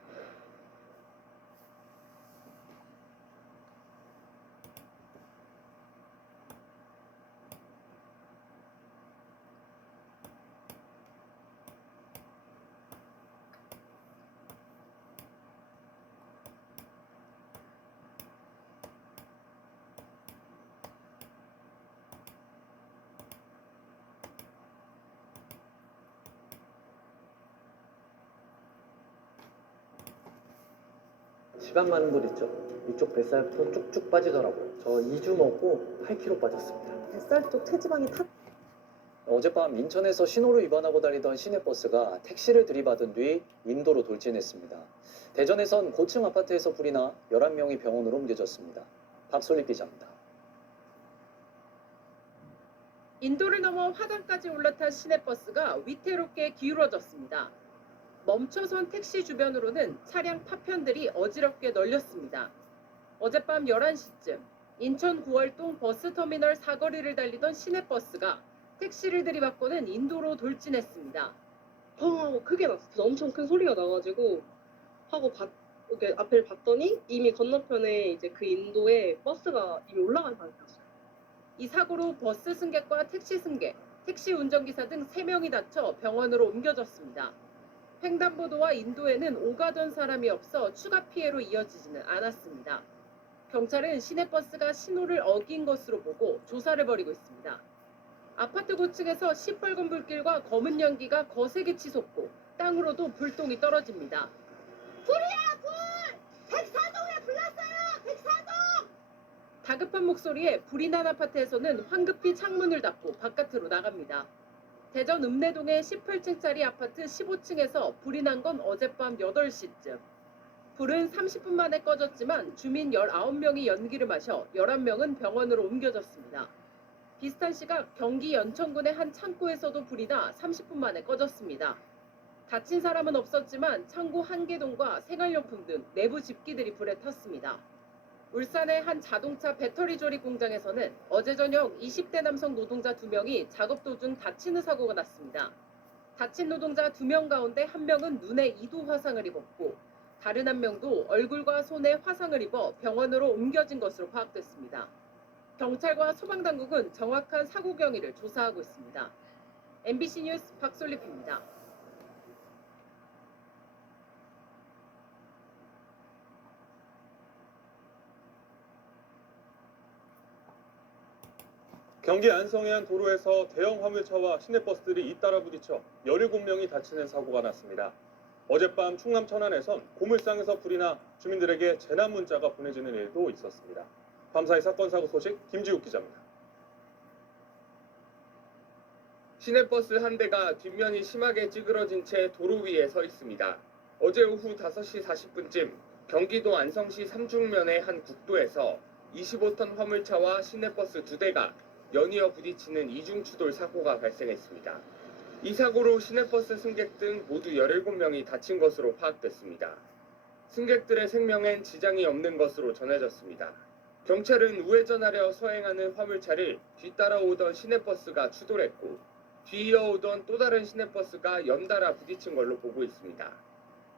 시간 가는 걸 있죠. 이쪽 뱃살부터 쭉쭉 빠지더라고요. 저 2주 먹고 8kg 빠졌습니다. 뱃살 쪽 체지방이 탁. 어젯밤 인천에서 신호를 위반하고 달리던 시내버스가 택시를 들이받은 뒤 인도로 돌진했습니다. 대전에선 고층 아파트에서 불이 나 11명이 병원으로 옮겨졌습니다. 박솔립 기자입니다. 인도를 넘어 화단까지 올라탄 시내버스가 위태롭게 기울어졌습니다. 멈춰선 택시 주변으로는 차량 파편들이 어지럽게 널렸습니다. 어젯밤 11시쯤 인천 9월동 버스터미널 사거리를 달리던 시내버스가 택시를 들이받고는 인도로 돌진했습니다. 펑 크게 났어요. 엄청 큰 소리가 나가지고 이렇게 앞을 봤더니 이미 건너편에 이제 그 인도에 버스가 이미 올라간 상태였어요. 이 사고로 버스 승객과 택시 승객, 택시 운전기사 등 3명이 다쳐 병원으로 옮겨졌습니다. 횡단보도와 인도에는 오가던 사람이 없어 추가 피해로 이어지지는 않았습니다. 경찰은 시내버스가 신호를 어긴 것으로 보고 조사를 벌이고 있습니다. 아파트 고층에서 시뻘건 불길과 검은 연기가 거세게 치솟고 땅으로도 불똥이 떨어집니다. 불이야 불! 104동에 불났어요! 104동! 다급한 목소리에 불이 난 아파트에서는 황급히 창문을 닫고 바깥으로 나갑니다. 대전 읍내동의 18층짜리 아파트 15층에서 불이 난 건 어젯밤 8시쯤. 불은 30분 만에 꺼졌지만 주민 19명이 연기를 마셔 11명은 병원으로 옮겨졌습니다. 비슷한 시각 경기 연천군의 한 창고에서도 불이 나 30분 만에 꺼졌습니다. 다친 사람은 없었지만 창고 한 개동과 생활용품 등 내부 집기들이 불에 탔습니다. 울산의 한 자동차 배터리 조립 공장에서는 어제 저녁 20대 남성 노동자 2명이 작업 도중 다치는 사고가 났습니다. 다친 노동자 2명 가운데 1명은 눈에 2도 화상을 입었고 다른 한 명도 얼굴과 손에 화상을 입어 병원으로 옮겨진 것으로 파악됐습니다. 경찰과 소방당국은 정확한 사고 경위를 조사하고 있습니다. MBC 뉴스 박솔립입니다. 경기 안성의 한 도로에서 대형 화물차와 시내버스들이 잇따라 부딪혀 17명이 다치는 사고가 났습니다. 어젯밤 충남 천안에선 고물상에서 불이 나 주민들에게 재난 문자가 보내지는 일도 있었습니다. 밤사이 사건 사고 소식 김지욱 기자입니다. 시내버스 한 대가 뒷면이 심하게 찌그러진 채 도로 위에 서 있습니다. 어제 오후 5시 40분쯤 경기도 안성시 삼중면의 한 국도에서 25톤 화물차와 시내버스 2대가 연이어 부딪히는 이중추돌 사고가 발생했습니다. 이 사고로 시내버스 승객 등 모두 17명이 다친 것으로 파악됐습니다. 승객들의 생명엔 지장이 없는 것으로 전해졌습니다. 경찰은 우회전하려 서행하는 화물차를 뒤따라오던 시내버스가 추돌했고 뒤이어오던 또 다른 시내버스가 연달아 부딪힌 걸로 보고 있습니다.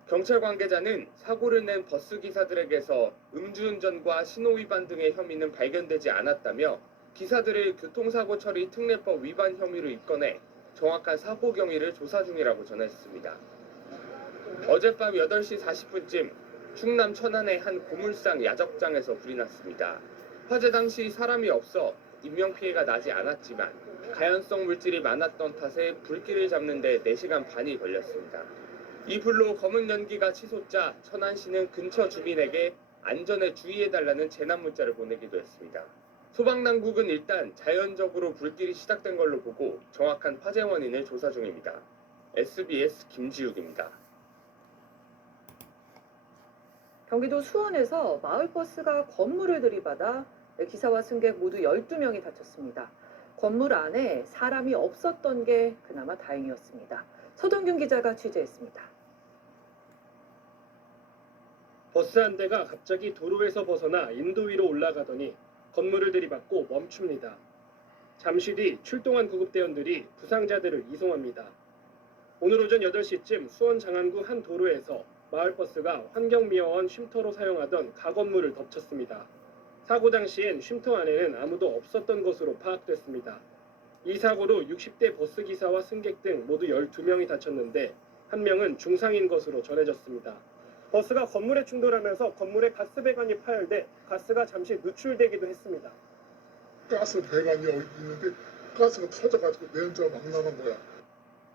경찰 관계자는 사고를 낸 버스 기사들에게서 음주운전과 신호위반 등의 혐의는 발견되지 않았다며 기사들을 교통사고 처리 특례법 위반 혐의로 입건해 정확한 사고 경위를 조사 중이라고 전했습니다. 어젯밤 8시 40분쯤 충남 천안의 한 고물상 야적장에서 불이 났습니다. 화재 당시 사람이 없어 인명피해가 나지 않았지만 가연성 물질이 많았던 탓에 불길을 잡는 데 4시간 반이 걸렸습니다. 이 불로 검은 연기가 치솟자 천안시는 근처 주민에게 안전에 주의해달라는 재난 문자를 보내기도 했습니다. 소방당국은 일단 자연적으로 불길이 시작된 걸로 보고 정확한 화재 원인을 조사 중입니다. SBS 김지욱입니다. 경기도 수원에서 마을버스가 건물을 들이받아 기사와 승객 모두 12명이 다쳤습니다. 건물 안에 사람이 없었던 게 그나마 다행이었습니다. 서동균 기자가 취재했습니다. 버스 한 대가 갑자기 도로에서 벗어나 인도 위로 올라가더니 건물을 들이받고 멈춥니다. 잠시 뒤 출동한 구급대원들이 부상자들을 이송합니다. 오늘 오전 8시쯤 수원 장안구 한 도로에서 마을버스가 환경미화원 쉼터로 사용하던 가건물을 덮쳤습니다. 사고 당시엔 쉼터 안에는 아무도 없었던 것으로 파악됐습니다. 이 사고로 60대 버스기사와 승객 등 모두 12명이 다쳤는데 한 명은 중상인 것으로 전해졌습니다. 버스가 건물에 충돌하면서 건물에 가스 배관이 파열돼 가스가 잠시 누출되기도 했습니다. 가스 배관이 여기 있는데 가스가 터져가지고 냄새가 막 나는 거야.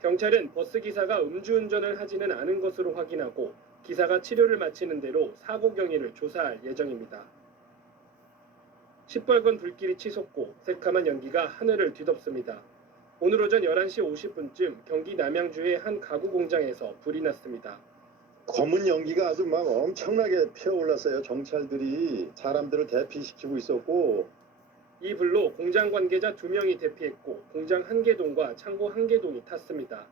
경찰은 버스기사가 음주운전을 하지는 않은 것으로 확인하고 기사가 치료를 마치는 대로 사고 경위를 조사할 예정입니다. 시뻘건 불길이 치솟고 새카만 연기가 하늘을 뒤덮습니다. 오늘 오전 11시 50분쯤 경기 남양주의 한 가구 공장에서 불이 났습니다. 검은 연기가 아주 막 엄청나게 피어올랐어요. 경찰들이 사람들을 대피시키고 있었고 이 불로 공장 관계자 2명이 대피했고 공장 1개동과 창고 1개동이 탔습니다.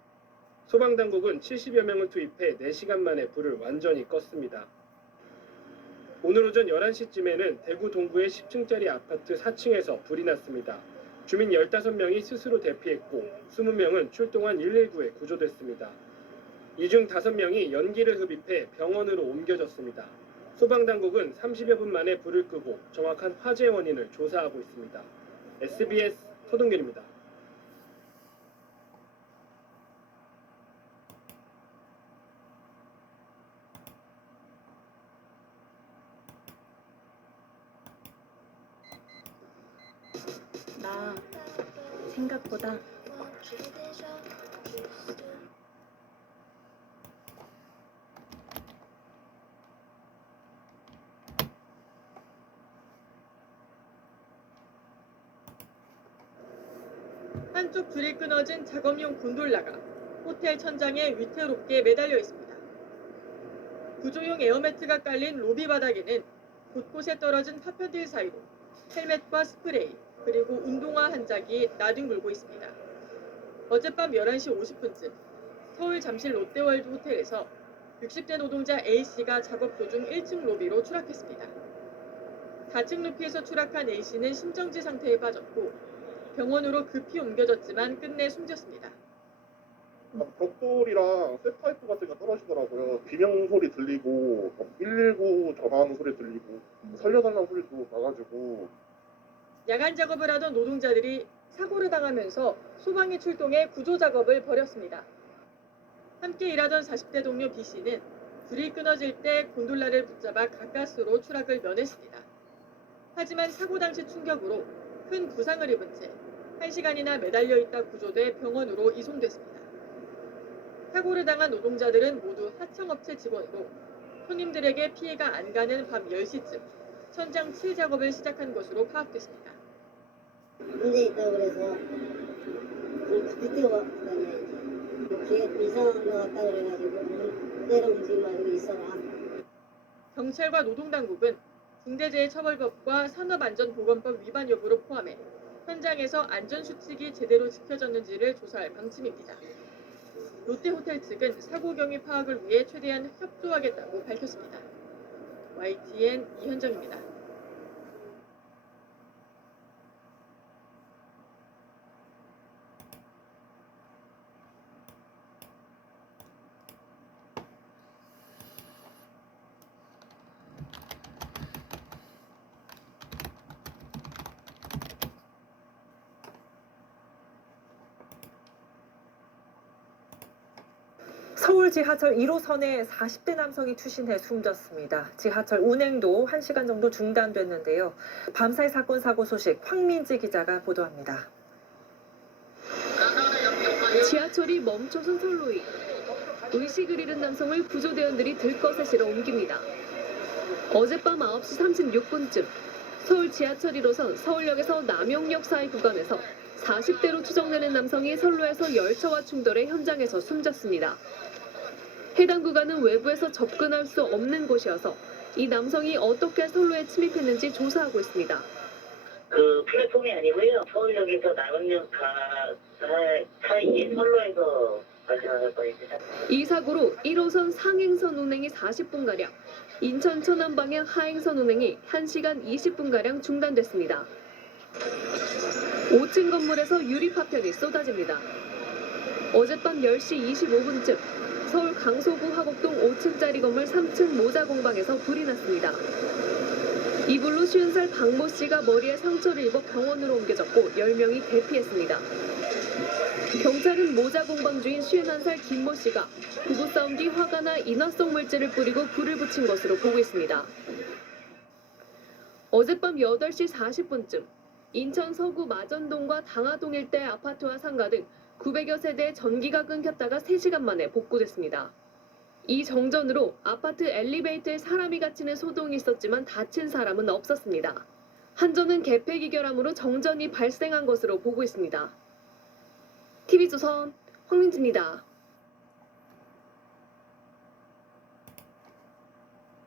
소방당국은 70여 명을 투입해 4시간 만에 불을 완전히 껐습니다. 오늘 오전 11시쯤에는 대구 동구의 10층짜리 아파트 4층에서 불이 났습니다. 주민 15명이 스스로 대피했고 20명은 출동한 119에 구조됐습니다. 이 중 5명이 연기를 흡입해 병원으로 옮겨졌습니다. 소방당국은 30여 분 만에 불을 끄고 정확한 화재 원인을 조사하고 있습니다. SBS 서동균입니다. 나 생각보다 한쪽 줄이 끊어진 작업용 곤돌라가 호텔 천장에 위태롭게 매달려 있습니다. 구조용 에어매트가 깔린 로비 바닥에는 곳곳에 떨어진 파편들 사이로 헬멧과 스프레이 그리고 운동화 한 짝이 나뒹굴고 있습니다. 어젯밤 11시 50분쯤 서울 잠실 롯데월드 호텔에서 60대 노동자 A씨가 작업 도중 1층 로비로 추락했습니다. 4층 높이에서 추락한 A씨는 심정지 상태에 빠졌고 병원으로 급히 옮겨졌지만 끝내 숨졌습니다. 벽돌이랑 쇠파이프 같은 게 떨어지더라고요. 비명 소리 들리고 119 전화하는 소리 들리고 살려달라는 소리도 나가지고 야간 작업을 하던 노동자들이 사고를 당하면서 소방이 출동해 구조 작업을 벌였습니다. 함께 일하던 40대 동료 B씨는 불이 끊어질 때 곤돌라를 붙잡아 가까스로 추락을 면했습니다. 하지만 사고 당시 충격으로 큰 부상을 입은 채 1시간이나 매달려 있다 구조돼 병원으로 이송됐습니다. 사고를 당한 노동자들은 모두 하청업체 직원으로 손님들에게 피해가 안 가는 밤 10시쯤 천장 칠 작업을 시작한 것으로 파악됐습니다. 문제 있다고 그래서 그때 뛰어왔거든요. 걔 이상한 거 같다 그래가지고 그대로 움직이지 말고 있어라. 경찰과 노동당국은 중대재해처벌법과 산업안전보건법 위반 여부를 포함해 현장에서 안전수칙이 제대로 지켜졌는지를 조사할 방침입니다. 롯데호텔 측은 사고 경위 파악을 위해 최대한 협조하겠다고 밝혔습니다. YTN 이현정입니다. 서울 지하철 1호선에 40대 남성이 투신해 숨졌습니다. 지하철 운행도 1시간 정도 중단됐는데요. 밤사이 사건 사고 소식 황민지 기자가 보도합니다. 지하철이 멈춰선 선로위. 의식을 잃은 남성을 구조대원들이 들것에 실어 옮깁니다. 어젯밤 9시 36분쯤 서울 지하철 1호선 서울역에서 남영역 사이 구간에서 40대로 추정되는 남성이 선로에서 열차와 충돌해 현장에서 숨졌습니다. 해당 구간은 외부에서 접근할 수 없는 곳이어서 이 남성이 어떻게 선로에 침입했는지 조사하고 있습니다. 그 플랫폼이 아니고요. 서울역에서 남영역 사이에 선로에서 발생한 사건입니다. 이 사고로 1호선 상행선 운행이 40분가량, 인천 천안 방향 하행선 운행이 1시간 20분가량 중단됐습니다. 5층 건물에서 유리 파편이 쏟아집니다. 어젯밤 10시 25분쯤 서울 강서구 화곡동 5층짜리 건물 3층 모자 공방에서 불이 났습니다. 이 불로 50살 박모 씨가 머리에 상처를 입어 병원으로 옮겨졌고 10명이 대피했습니다. 경찰은 모자 공방 주인 51살 김모 씨가 부부싸움 뒤 화가 나 인화성 물질을 뿌리고 불을 붙인 것으로 보고 있습니다. 어젯밤 8시 40분쯤 인천 서구 마전동과 당하동 일대 아파트와 상가 등 900여 세대의 전기가 끊겼다가 3시간 만에 복구됐습니다. 이 정전으로 아파트 엘리베이터에 사람이 갇히는 소동이 있었지만 다친 사람은 없었습니다. 한전은 개폐 기결함으로 정전이 발생한 것으로 보고 있습니다. TV조선 황민지입니다.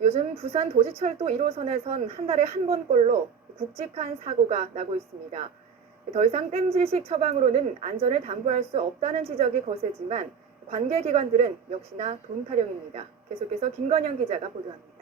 요즘 부산 도시철도 1호선에선 한 달에 한 번꼴로 굵직한 사고가 나고 있습니다. 더 이상 땜질식 처방으로는 안전을 담보할 수 없다는 지적이 거세지만 관계기관들은 역시나 돈 타령입니다. 계속해서 김건영 기자가 보도합니다.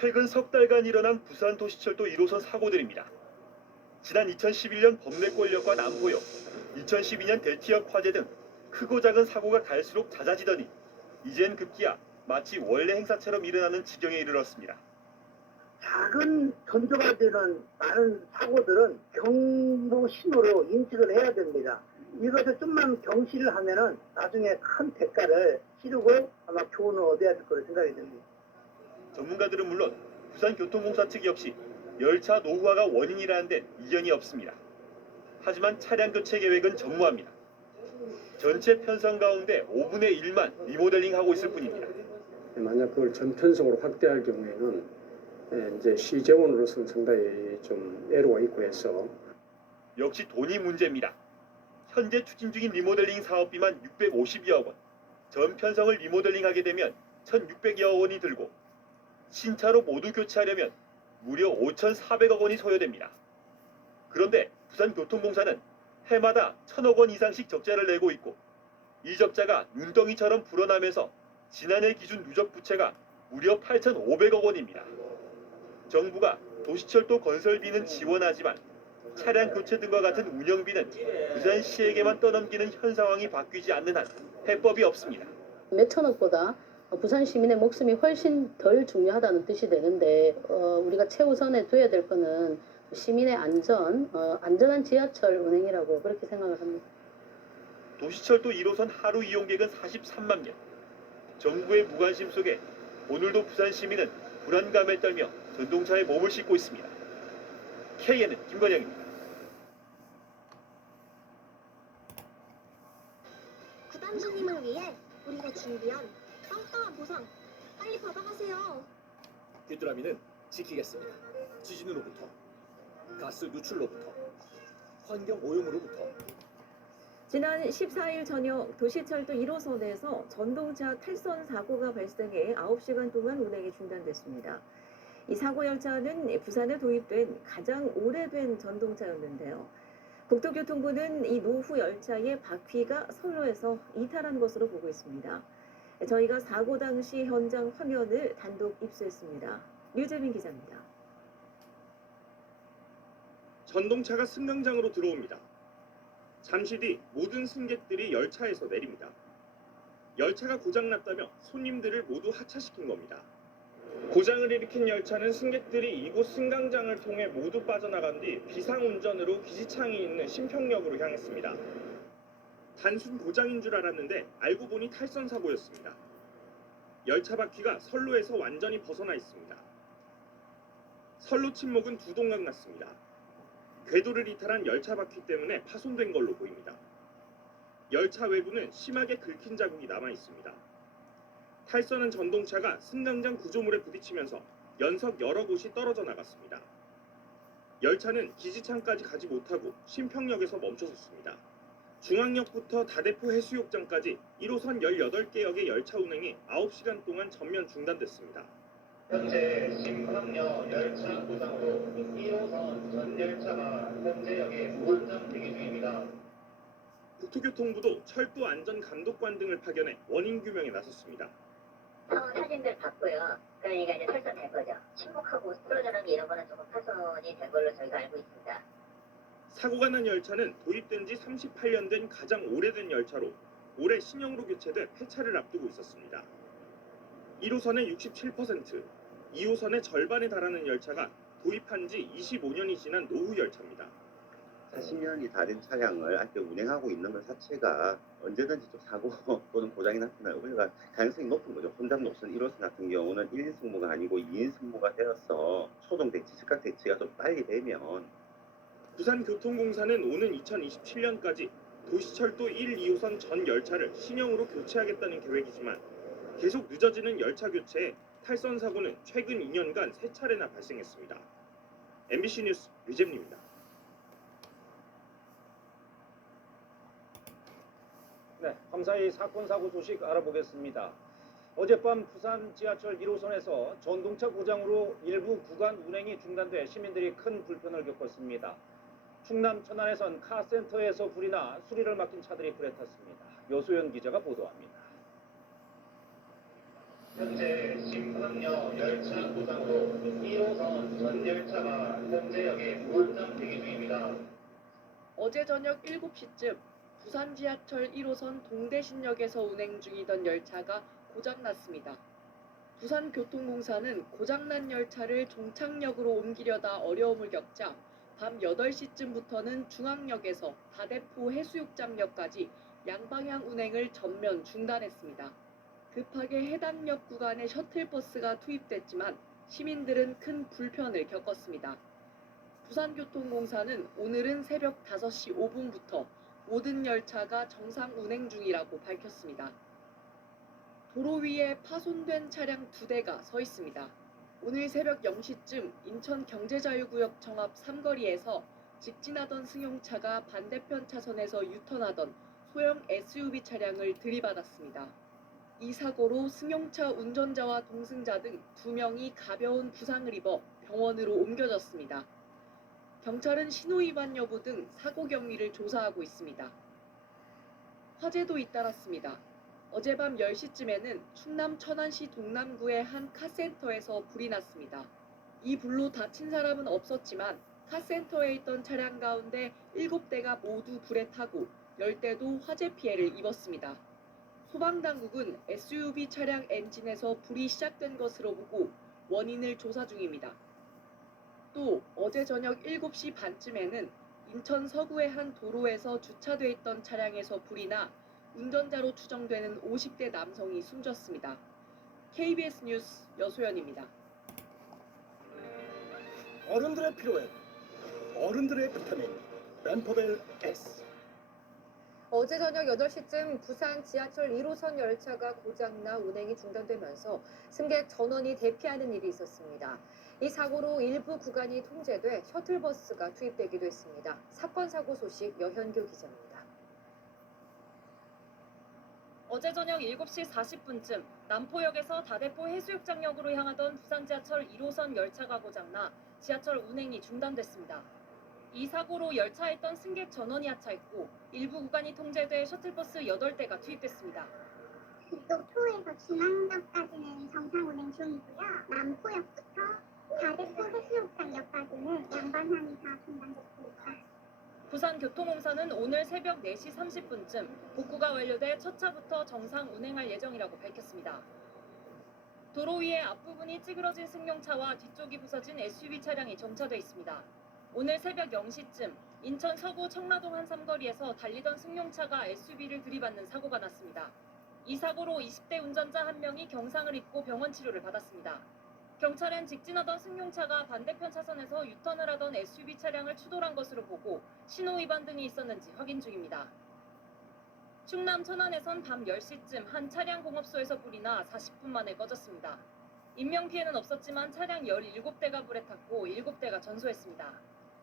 최근 석 달간 일어난 부산 도시철도 1호선 사고들입니다. 지난 2011년 범내권역과 남포역, 2012년 대치역 화재 등 크고 작은 사고가 갈수록 잦아지더니 이젠 급기야 마치 원래 행사처럼 일어나는 지경에 이르렀습니다. 작은 전조가 되는 많은 사고들은 경보 신호로 인식을 해야 됩니다. 이것을 좀만 경시를 하면은 나중에 큰 대가를 치르고 아마 교훈을 얻어야 될 거로 생각이 됩니다. 전문가들은 물론 부산교통공사 측 역시 열차 노후화가 원인이라는 데 이견이 없습니다. 하지만 차량 교체 계획은 전무합니다. 전체 편성 가운데 5분의 1만 리모델링하고 있을 뿐입니다. 만약 그걸 전 편성으로 확대할 경우에는 이제 시재원으로서는 상당히 좀 애로가 있고 해서 역시 돈이 문제입니다. 현재 추진 중인 리모델링 사업비만 650여억 원, 전 편성을 리모델링하게 되면 1,600여억 원이 들고 신차로 모두 교체하려면 무려 5,400억 원이 소요됩니다. 그런데 부산교통공사는 해마다 1,000억 원 이상씩 적자를 내고 있고 이 적자가 눈덩이처럼 불어나면서 지난해 기준 누적 부채가 무려 8,500억 원입니다. 정부가 도시철도 건설비는 지원하지만 차량 교체 등과 같은 운영비는 부산시에게만 떠넘기는 현 상황이 바뀌지 않는 한 해법이 없습니다. 몇천억보다 부산 시민의 목숨이 훨씬 덜 중요하다는 뜻이 되는데 우리가 최우선에 둬야 될 거는 시민의 안전한 지하철 운행이라고 그렇게 생각을 합니다. 도시철도 1호선 하루 이용객은 43만 명. 정부의 무관심 속에 오늘도 부산 시민은 불안감에 떨며 전동차에 몸을 싣고 있습니다. KNN 김건영입니다. 구단주님을 위해 우리가 준비한 깜깜한 보상 빨리 받아가세요. 귀뚜라미는 지키겠습니다. 지진으로부터, 가스 누출로부터, 환경 오염으로부터. 지난 14일 저녁 도시철도 1호선에서 전동차 탈선 사고가 발생해 9시간 동안 운행이 중단됐습니다. 이 사고 열차는 부산에 도입된 가장 오래된 전동차였는데요. 국토교통부는 이 노후 열차의 바퀴가 선로에서 이탈한 것으로 보고 있습니다. 저희가 사고 당시 현장 화면을 단독 입수했습니다. 류재민 기자입니다. 전동차가 승강장으로 들어옵니다. 잠시 뒤 모든 승객들이 열차에서 내립니다. 열차가 고장났다며 손님들을 모두 하차시킨 겁니다. 고장을 일으킨 열차는 승객들이 이곳 승강장을 통해 모두 빠져나간 뒤 비상운전으로 기지창이 있는 신평역으로 향했습니다. 단순 고장인 줄 알았는데 알고 보니 탈선 사고였습니다. 열차 바퀴가 선로에서 완전히 벗어나 있습니다. 선로 침목은 두 동강 났습니다. 궤도를 이탈한 열차 바퀴 때문에 파손된 걸로 보입니다. 열차 외부는 심하게 긁힌 자국이 남아 있습니다. 탈선한 전동차가 승강장 구조물에 부딪히면서 연석 여러 곳이 떨어져 나갔습니다. 열차는 기지창까지 가지 못하고 신평역에서 멈춰섰습니다. 중앙역부터 다대포 해수욕장까지 1호선 18개 역의 열차 운행이 9시간 동안 전면 중단됐습니다. 현재 신광역 열차 고장으로 1호선 전 열차가 현재역에 무한정 대기 중입니다. 국토교통부도 철도 안전감독관 등을 파견해 원인 규명에 나섰습니다. 사진들 봤고요. 그러니까 이제 탈선된 거죠. 침묵하고 풀어져나기 이런 거는 조금 파손이 된 걸로 저희가 알고 있습니다. 사고가 난 열차는 도입된 지 38년 된 가장 오래된 열차로 올해 신형으로 교체돼 폐차를 앞두고 있었습니다. 1호선의 67%, 2호선의 절반에 달하는 열차가 도입한 지 25년이 지난 노후 열차입니다. 40년이 다 된 차량을 아직 운행하고 있는 것 자체가 언제든지 좀 사고 또는 고장이 나타날 우려가 가능성이 높은 거죠. 혼잡 노선 1호선 같은 경우는 1인 승무가 아니고 2인 승무가 되어서 초동 대치, 즉각 대치가 좀 빨리 되면 부산교통공사는 오는 2027년까지 도시철도 1, 2호선 전 열차를 신형으로 교체하겠다는 계획이지만 계속 늦어지는 열차 교체에 탈선 사고는 최근 2년간 3차례나 발생했습니다. MBC 뉴스 류재민입니다. 네, 밤사이 사건 사고 소식 알아보겠습니다. 어젯밤 부산 지하철 1호선에서 전동차 고장으로 일부 구간 운행이 중단돼 시민들이 큰 불편을 겪었습니다. 충남 천안에선 카센터에서 불이 나 수리를 맡긴 차들이 불에 탔습니다. 여소연 기자가 보도합니다. 현재 신광역 열차 고장으로 1호선 전 열차가 현재역에 무한정 대기 중입니다. 어제 저녁 7시쯤 부산 지하철 1호선 동대신역에서 운행 중이던 열차가 고장났습니다. 부산교통공사는 고장난 열차를 종착역으로 옮기려다 어려움을 겪자 밤 8시쯤부터는 중앙역에서 다대포 해수욕장역까지 양방향 운행을 전면 중단했습니다. 급하게 해당 역 구간에 셔틀버스가 투입됐지만 시민들은 큰 불편을 겪었습니다. 부산교통공사는 오늘은 새벽 5시 5분부터 모든 열차가 정상 운행 중이라고 밝혔습니다. 도로 위에 파손된 차량 2대가 서 있습니다. 오늘 새벽 0시쯤 인천 경제자유구역 청앞 삼거리에서 직진하던 승용차가 반대편 차선에서 유턴하던 소형 SUV 차량을 들이받았습니다. 이 사고로 승용차 운전자와 동승자 등 2명이 가벼운 부상을 입어 병원으로 옮겨졌습니다. 경찰은 신호위반 여부 등 사고 경위를 조사하고 있습니다. 화재도 잇따랐습니다. 어젯밤 10시쯤에는 충남 천안시 동남구의 한 카센터에서 불이 났습니다. 이 불로 다친 사람은 없었지만 카센터에 있던 차량 가운데 7대가 모두 불에 타고 10대도 화재 피해를 입었습니다. 소방당국은 SUV 차량 엔진에서 불이 시작된 것으로 보고 원인을 조사 중입니다. 또 어제 저녁 7시 반쯤에는 인천 서구의 한 도로에서 주차돼 있던 차량에서 불이 나 운전자로 추정되는 50대 남성이 숨졌습니다. KBS 뉴스 여소연입니다. 어른들의 피로에 어른들의 비타민 램퍼벨 S. 어제 저녁 8시쯤 부산 지하철 1호선 열차가 고장나 운행이 중단되면서 승객 전원이 대피하는 일이 있었습니다. 이 사고로 일부 구간이 통제돼 셔틀버스가 투입되기도 했습니다. 사건 사고 소식 여현교 기자입니다. 어제 저녁 7시 40분쯤 남포역에서 다대포 해수욕장역으로 향하던 부산 지하철 1호선 열차가 고장나 지하철 운행이 중단됐습니다. 이 사고로 열차에 있던 승객 전원이 하차했고 일부 구간이 통제돼 셔틀버스 8대가 투입됐습니다. 국도초에서 중앙역까지는 정상 운행 중이고요. 남포역부터 다대포 해수욕장역까지는 양반항이 다 중단됐습니다. 부산교통공사는 오늘 새벽 4시 30분쯤 복구가 완료돼 첫 차부터 정상 운행할 예정이라고 밝혔습니다. 도로 위에 앞부분이 찌그러진 승용차와 뒤쪽이 부서진 SUV 차량이 정차돼 있습니다. 오늘 새벽 0시쯤 인천 서구 청라동 한 삼거리에서 달리던 승용차가 SUV를 들이받는 사고가 났습니다. 이 사고로 20대 운전자 1명이 경상을 입고 병원 치료를 받았습니다. 경찰은 직진하던 승용차가 반대편 차선에서 유턴을 하던 SUV 차량을 추돌한 것으로 보고 신호 위반 등이 있었는지 확인 중입니다. 충남 천안에선 밤 10시쯤 한 차량 공업소에서 불이 나 40분 만에 꺼졌습니다. 인명피해는 없었지만 차량 17대가 불에 탔고 7대가 전소했습니다.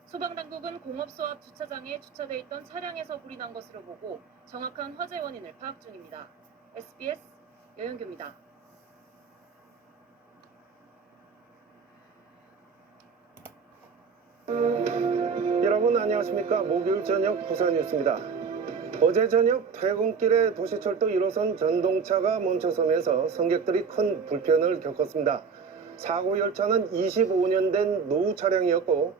소방당국은 공업소 앞 주차장에 주차돼 있던 차량에서 불이 난 것으로 보고 정확한 화재 원인을 파악 중입니다. SBS 여현규입니다. 여러분 안녕하십니까. 목요일 저녁 부산 뉴스입니다. 어제 저녁 퇴근길에 도시철도 1호선 전동차가 멈춰서면서 승객들이 큰 불편을 겪었습니다. 사고 열차는 25년 된 노후 차량이었고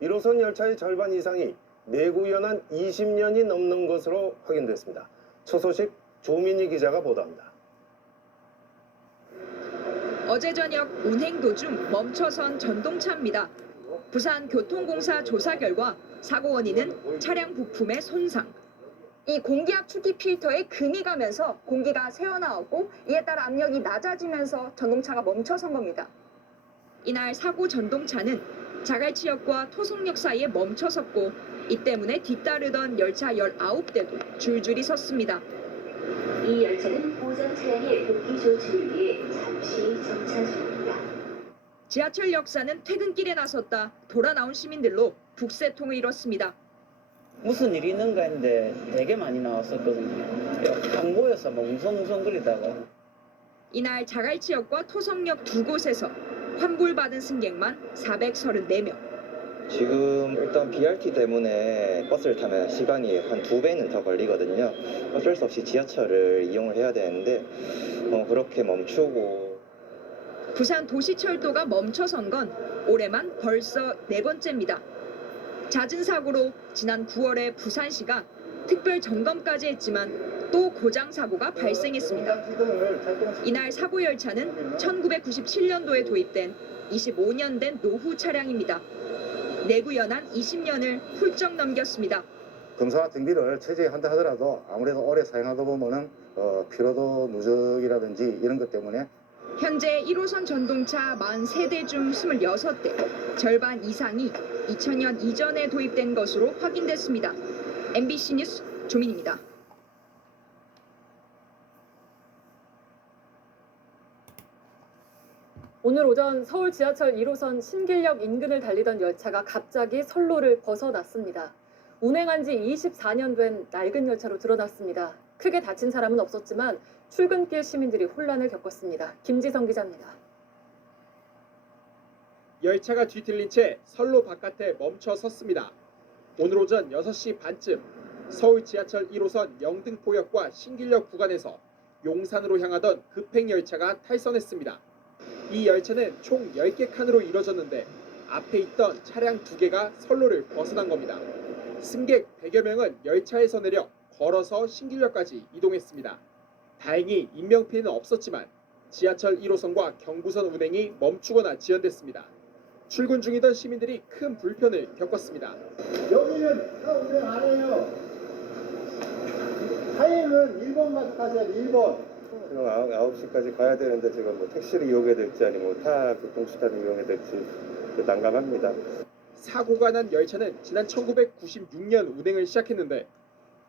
1호선 열차의 절반 이상이 내구 연한 20년이 넘는 것으로 확인됐습니다. 첫 소식 조민희 기자가 보도합니다. 어제 저녁 운행 도중 멈춰선 전동차입니다. 부산교통공사 조사 결과 사고 원인은 차량 부품의 손상. 이 공기압 추기 필터에 금이 가면서 공기가 새어나오고 이에 따라 압력이 낮아지면서 전동차가 멈춰선 겁니다. 이날 사고 전동차는 자갈치역과 토속역 사이에 멈춰섰고 이 때문에 뒤따르던 열차 19대도 줄줄이 섰습니다. 이 열차는 보전 차량의 복귀 조치를 위해 잠시 정차 중입니다. 지하철 역사는 퇴근길에 나섰다 돌아 나온 시민들로 북새통을 이뤘습니다. 무슨 일이 있는가 했는데 되게 많이 나왔었거든요. 안 보여서 막 웅성웅성거리다가. 이날 자갈치역과 토성역 두 곳에서 환불받은 승객만 434명. 지금 일단 BRT 때문에 버스를 타면 시간이 한 2배는 더 걸리거든요. 어쩔 수 없이 지하철을 이용을 해야 되는데 그렇게 멈추고. 부산 도시철도가 멈춰선 건 올해만 벌써 4번째입니다. 잦은 사고로 지난 9월에 부산시가 특별 점검까지 했지만 또 고장 사고가 발생했습니다. 이날 사고 열차는 1997년도에 도입된 25년 된 노후 차량입니다. 내구 연한 20년을 훌쩍 넘겼습니다. 검사와 정비를 체제에 한다 하더라도 아무래도 오래 사용하다 보면은 피로도 누적이라든지 이런 것 때문에 현재 1호선 전동차 43대 중 26대, 절반 이상이 2000년 이전에 도입된 것으로 확인됐습니다. MBC 뉴스 조민입니다. 오늘 오전 서울 지하철 1호선 신길역 인근을 달리던 열차가 갑자기 선로를 벗어났습니다. 운행한 지 24년 된 낡은 열차로 드러났습니다. 크게 다친 사람은 없었지만 출근길 시민들이 혼란을 겪었습니다. 김지성 기자입니다. 열차가 뒤틀린 채 선로 바깥에 멈춰 섰습니다. 오늘 오전 6시 반쯤 서울 지하철 1호선 영등포역과 신길역 구간에서 용산으로 향하던 급행열차가 탈선했습니다. 이 열차는 총 10개 칸으로 이뤄졌는데 앞에 있던 차량 2개가 선로를 벗어난 겁니다. 승객 100여 명은 열차에서 내려 걸어서 신길역까지 이동했습니다. 다행히 인명피해는 없었지만 지하철 1호선과 경부선 운행이 멈추거나 지연됐습니다. 출근 중이던 시민들이 큰 불편을 겪었습니다. 여기는 차 운행 안 해요. 타임은 1번만 타셔야 돼, 1번. 지금 9시까지 가야 되는데 지금 뭐 택시를 이용해야 될지 아니면 타 교통수단을 이용해야 될지 난감합니다. 사고가 난 열차는 지난 1996년 운행을 시작했는데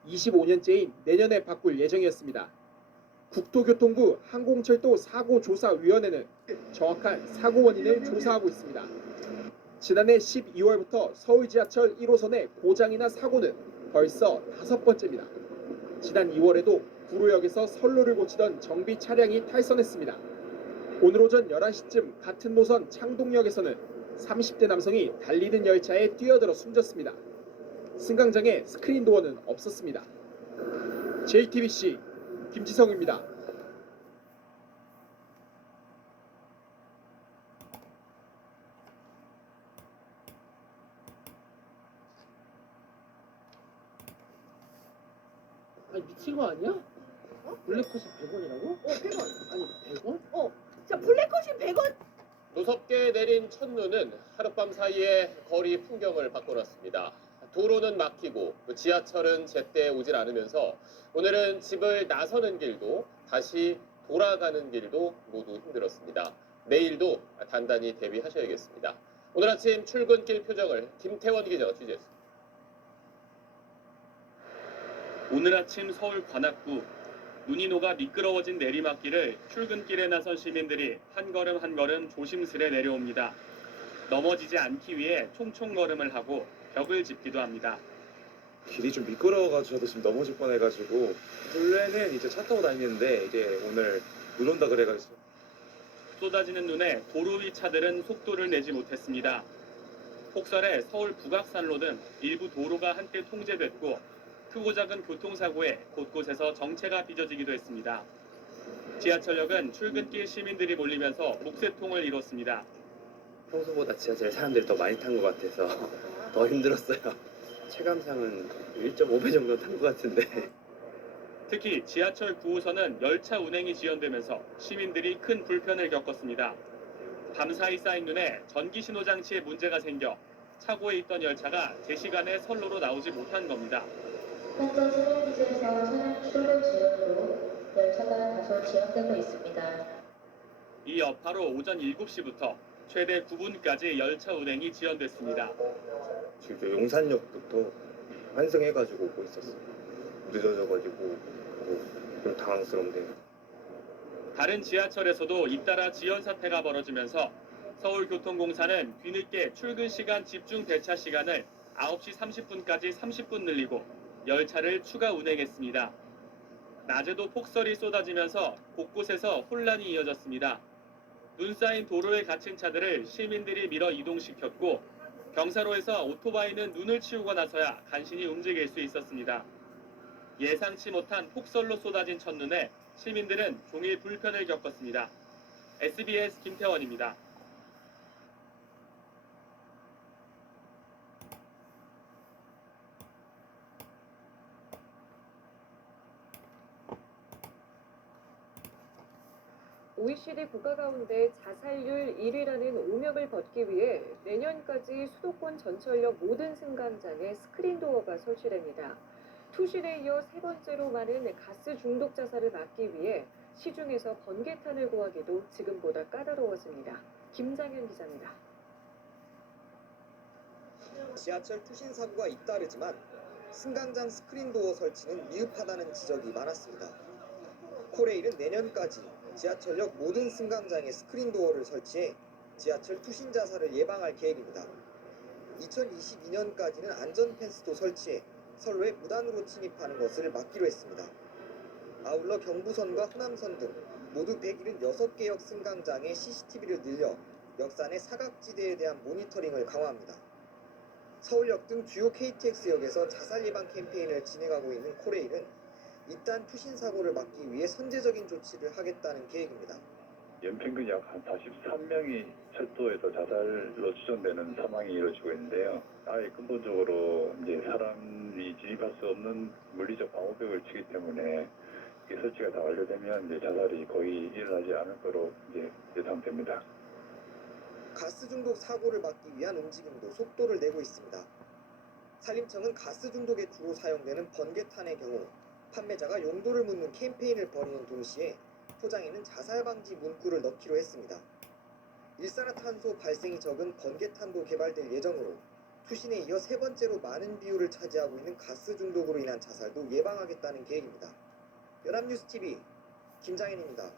25년째인 내년에 바꿀 예정이었습니다. 국토교통부 항공철도 사고조사위원회는 정확한 사고 원인을 조사하고 있습니다. 지난해 12월부터 서울 지하철 1호선의 고장이나 사고는 벌써 5번째입니다. 지난 2월에도 구로역에서 선로를 고치던 정비 차량이 탈선했습니다. 오늘 오전 11시쯤 같은 노선 창동역에서는 30대 남성이 달리는 열차에 뛰어들어 숨졌습니다. 승강장에 스크린 도어는 없었습니다. JTBC 김지성입니다. 아니 미친 거 아니야? 블랙컷이 100원이라고? 100원. 아니 100원? 자, 블랙컷이 100원? 무섭게 내린 첫눈은 하룻밤 사이에 거리 풍경을 바꿔놨습니다. 도로는 막히고 지하철은 제때 오질 않으면서 오늘은 집을 나서는 길도 다시 돌아가는 길도 모두 힘들었습니다. 내일도 단단히 대비하셔야겠습니다. 오늘 아침 출근길 표정을 김태원 기자가 취재했습니다. 오늘 아침 서울 관악구 눈이 녹아 미끄러워진 내리막길을 출근길에 나선 시민들이 한 걸음 한 걸음 조심스레 내려옵니다. 넘어지지 않기 위해 총총걸음을 하고 벽을 짚기도 합니다. 길이 좀 미끄러워가지고 저도 지금 넘어질 뻔해가지고 원래는 이제 차 타고 다니는데 이제 오늘 눈 온다 그래가지고 쏟아지는 눈에 도로 위 차들은 속도를 내지 못했습니다. 폭설에 서울 북악산로 등 일부 도로가 한때 통제됐고 크고 작은 교통사고에 곳곳에서 정체가 빚어지기도 했습니다. 지하철역은 출근길 시민들이 몰리면서 묵새통을 이뤘습니다. 평소보다 지하철에 사람들이 더 많이 탄 것 같아서 더 힘들었어요. 체감상은 1.5배 정도 탄 것 같은데. 특히 지하철 9호선은 열차 운행이 지연되면서 시민들이 큰 불편을 겪었습니다. 밤사이 쌓인 눈에 전기 신호 장치에 문제가 생겨 차고에 있던 열차가 제 시간에 선로로 나오지 못한 겁니다. 현재 새벽기지에서 차량 출근 지연으로 열차가 다소 지연되고 있습니다. 이 여파로 오전 7시부터 최대 9분까지 열차 운행이 지연됐습니다. 지금 용산역부터 환승해가지고 오고 있었어요. 늦어져가지고 좀 당황스럽네요. 다른 지하철에서도 잇따라 지연 사태가 벌어지면서 서울교통공사는 뒤늦게 출근 시간 집중 배차 시간을 9시 30분까지 30분 늘리고 열차를 추가 운행했습니다. 낮에도 폭설이 쏟아지면서 곳곳에서 혼란이 이어졌습니다. 눈 쌓인 도로에 갇힌 차들을 시민들이 밀어 이동시켰고 경사로에서 오토바이는 눈을 치우고 나서야 간신히 움직일 수 있었습니다. 예상치 못한 폭설로 쏟아진 첫눈에 시민들은 종일 불편을 겪었습니다. SBS 김태원입니다. OECD 국가 가운데 자살률 1위라는 오명을 벗기 위해 내년까지 수도권 전철역 모든 승강장에 스크린도어가 설치됩니다. 투신에 이어 세 번째로 많은 가스 중독 자살을 막기 위해 시중에서 번개탄을 구하기도 지금보다 까다로워집니다. 김장현 기자입니다. 지하철 투신 사고가 잇따르지만 승강장 스크린도어 설치는 미흡하다는 지적이 많았습니다. 코레일은 내년까지 지하철역 모든 승강장에 스크린도어를 설치해 지하철 투신 자살을 예방할 계획입니다. 2022년까지는 안전펜스도 설치해 선로에 무단으로 침입하는 것을 막기로 했습니다. 아울러 경부선과 호남선 등 모두 176개역 승강장의 CCTV를 늘려 역산의 사각지대에 대한 모니터링을 강화합니다. 서울역 등 주요 KTX역에서 자살 예방 캠페인을 진행하고 있는 코레일은 이딴 투신 사고를 막기 위해 선제적인 조치를 하겠다는 계획입니다. 연평균 약 한 43명이 철도에서 자살로 추정되는 사망이 이루어지고 있는데요. 아예 근본적으로 이제 사람이 진입할 수 없는 물리적 방호벽을 치기 때문에 이 설치가 다 완료되면 이제 자살이 거의 일어나지 않을 거로 이제 예상됩니다. 가스 중독 사고를 막기 위한 움직임도 속도를 내고 있습니다. 산림청은 가스 중독에 주로 사용되는 번개탄의 경우 판매자가 용도를 묻는 캠페인을 벌이는 동시에 포장에는 자살 방지 문구를 넣기로 했습니다. 일산화탄소 발생이 적은 번개탄도 개발될 예정으로 투신에 이어 세 번째로 많은 비율을 차지하고 있는 가스 중독으로 인한 자살도 예방하겠다는 계획입니다. 연합뉴스TV 김장현입니다.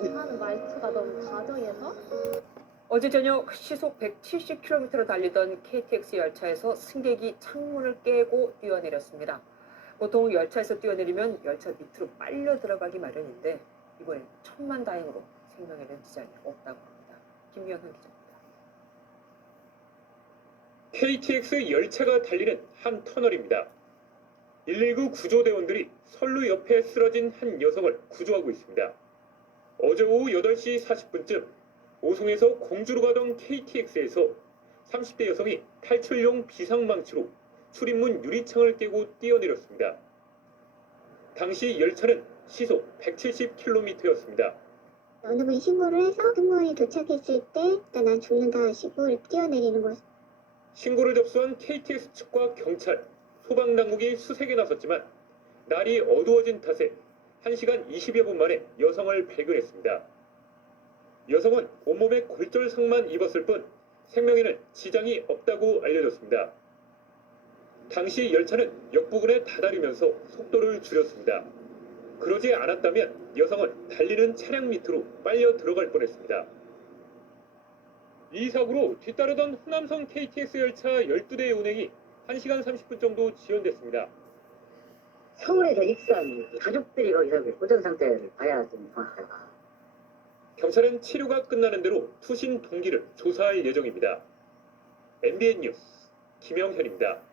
하는 말투가 너무 다정해서 어제 저녁 시속 170km로 달리던 KTX 열차에서 승객이 창문을 깨고 뛰어내렸습니다. 보통 열차에서 뛰어내리면 열차 밑으로 빨려 들어가기 마련인데 이번엔 천만다행으로 생명에는 지장이 없다고 합니다. 김미현 기자입니다. KTX 열차가 달리는 한 터널입니다. 119 구조대원들이 선로 옆에 쓰러진 한 여성을 구조하고 있습니다. 어제 오후 8시 40분쯤 오송에서 공주로 가던 KTX에서 30대 여성이 탈출용 비상망치로 출입문 유리창을 깨고 뛰어내렸습니다. 당시 열차는 시속 170km였습니다. 어느 분이 신고를 해서 승무원이 도착했을 때 일단 난 죽는다 하시고 뛰어내리는 거죠. 신고를 접수한 KTX 측과 경찰, 소방당국이 수색에 나섰지만 날이 어두워진 탓에 1시간 20여 분 만에 여성을 발견했습니다. 여성은 온몸에 골절상만 입었을 뿐 생명에는 지장이 없다고 알려졌습니다. 당시 열차는 역 부근에 다다리면서 속도를 줄였습니다. 그러지 않았다면 여성은 달리는 차량 밑으로 빨려 들어갈 뻔했습니다. 이 사고로 뒤따르던 호남선 KTX 열차 12대의 운행이 1시간 30분 정도 지연됐습니다. 서울에서 입사한 가족들이 거기서 보전 상태를 봐야 좀 정확하다. 경찰은 치료가 끝나는 대로 투신 동기를 조사할 예정입니다. MBN 뉴스 김영현입니다.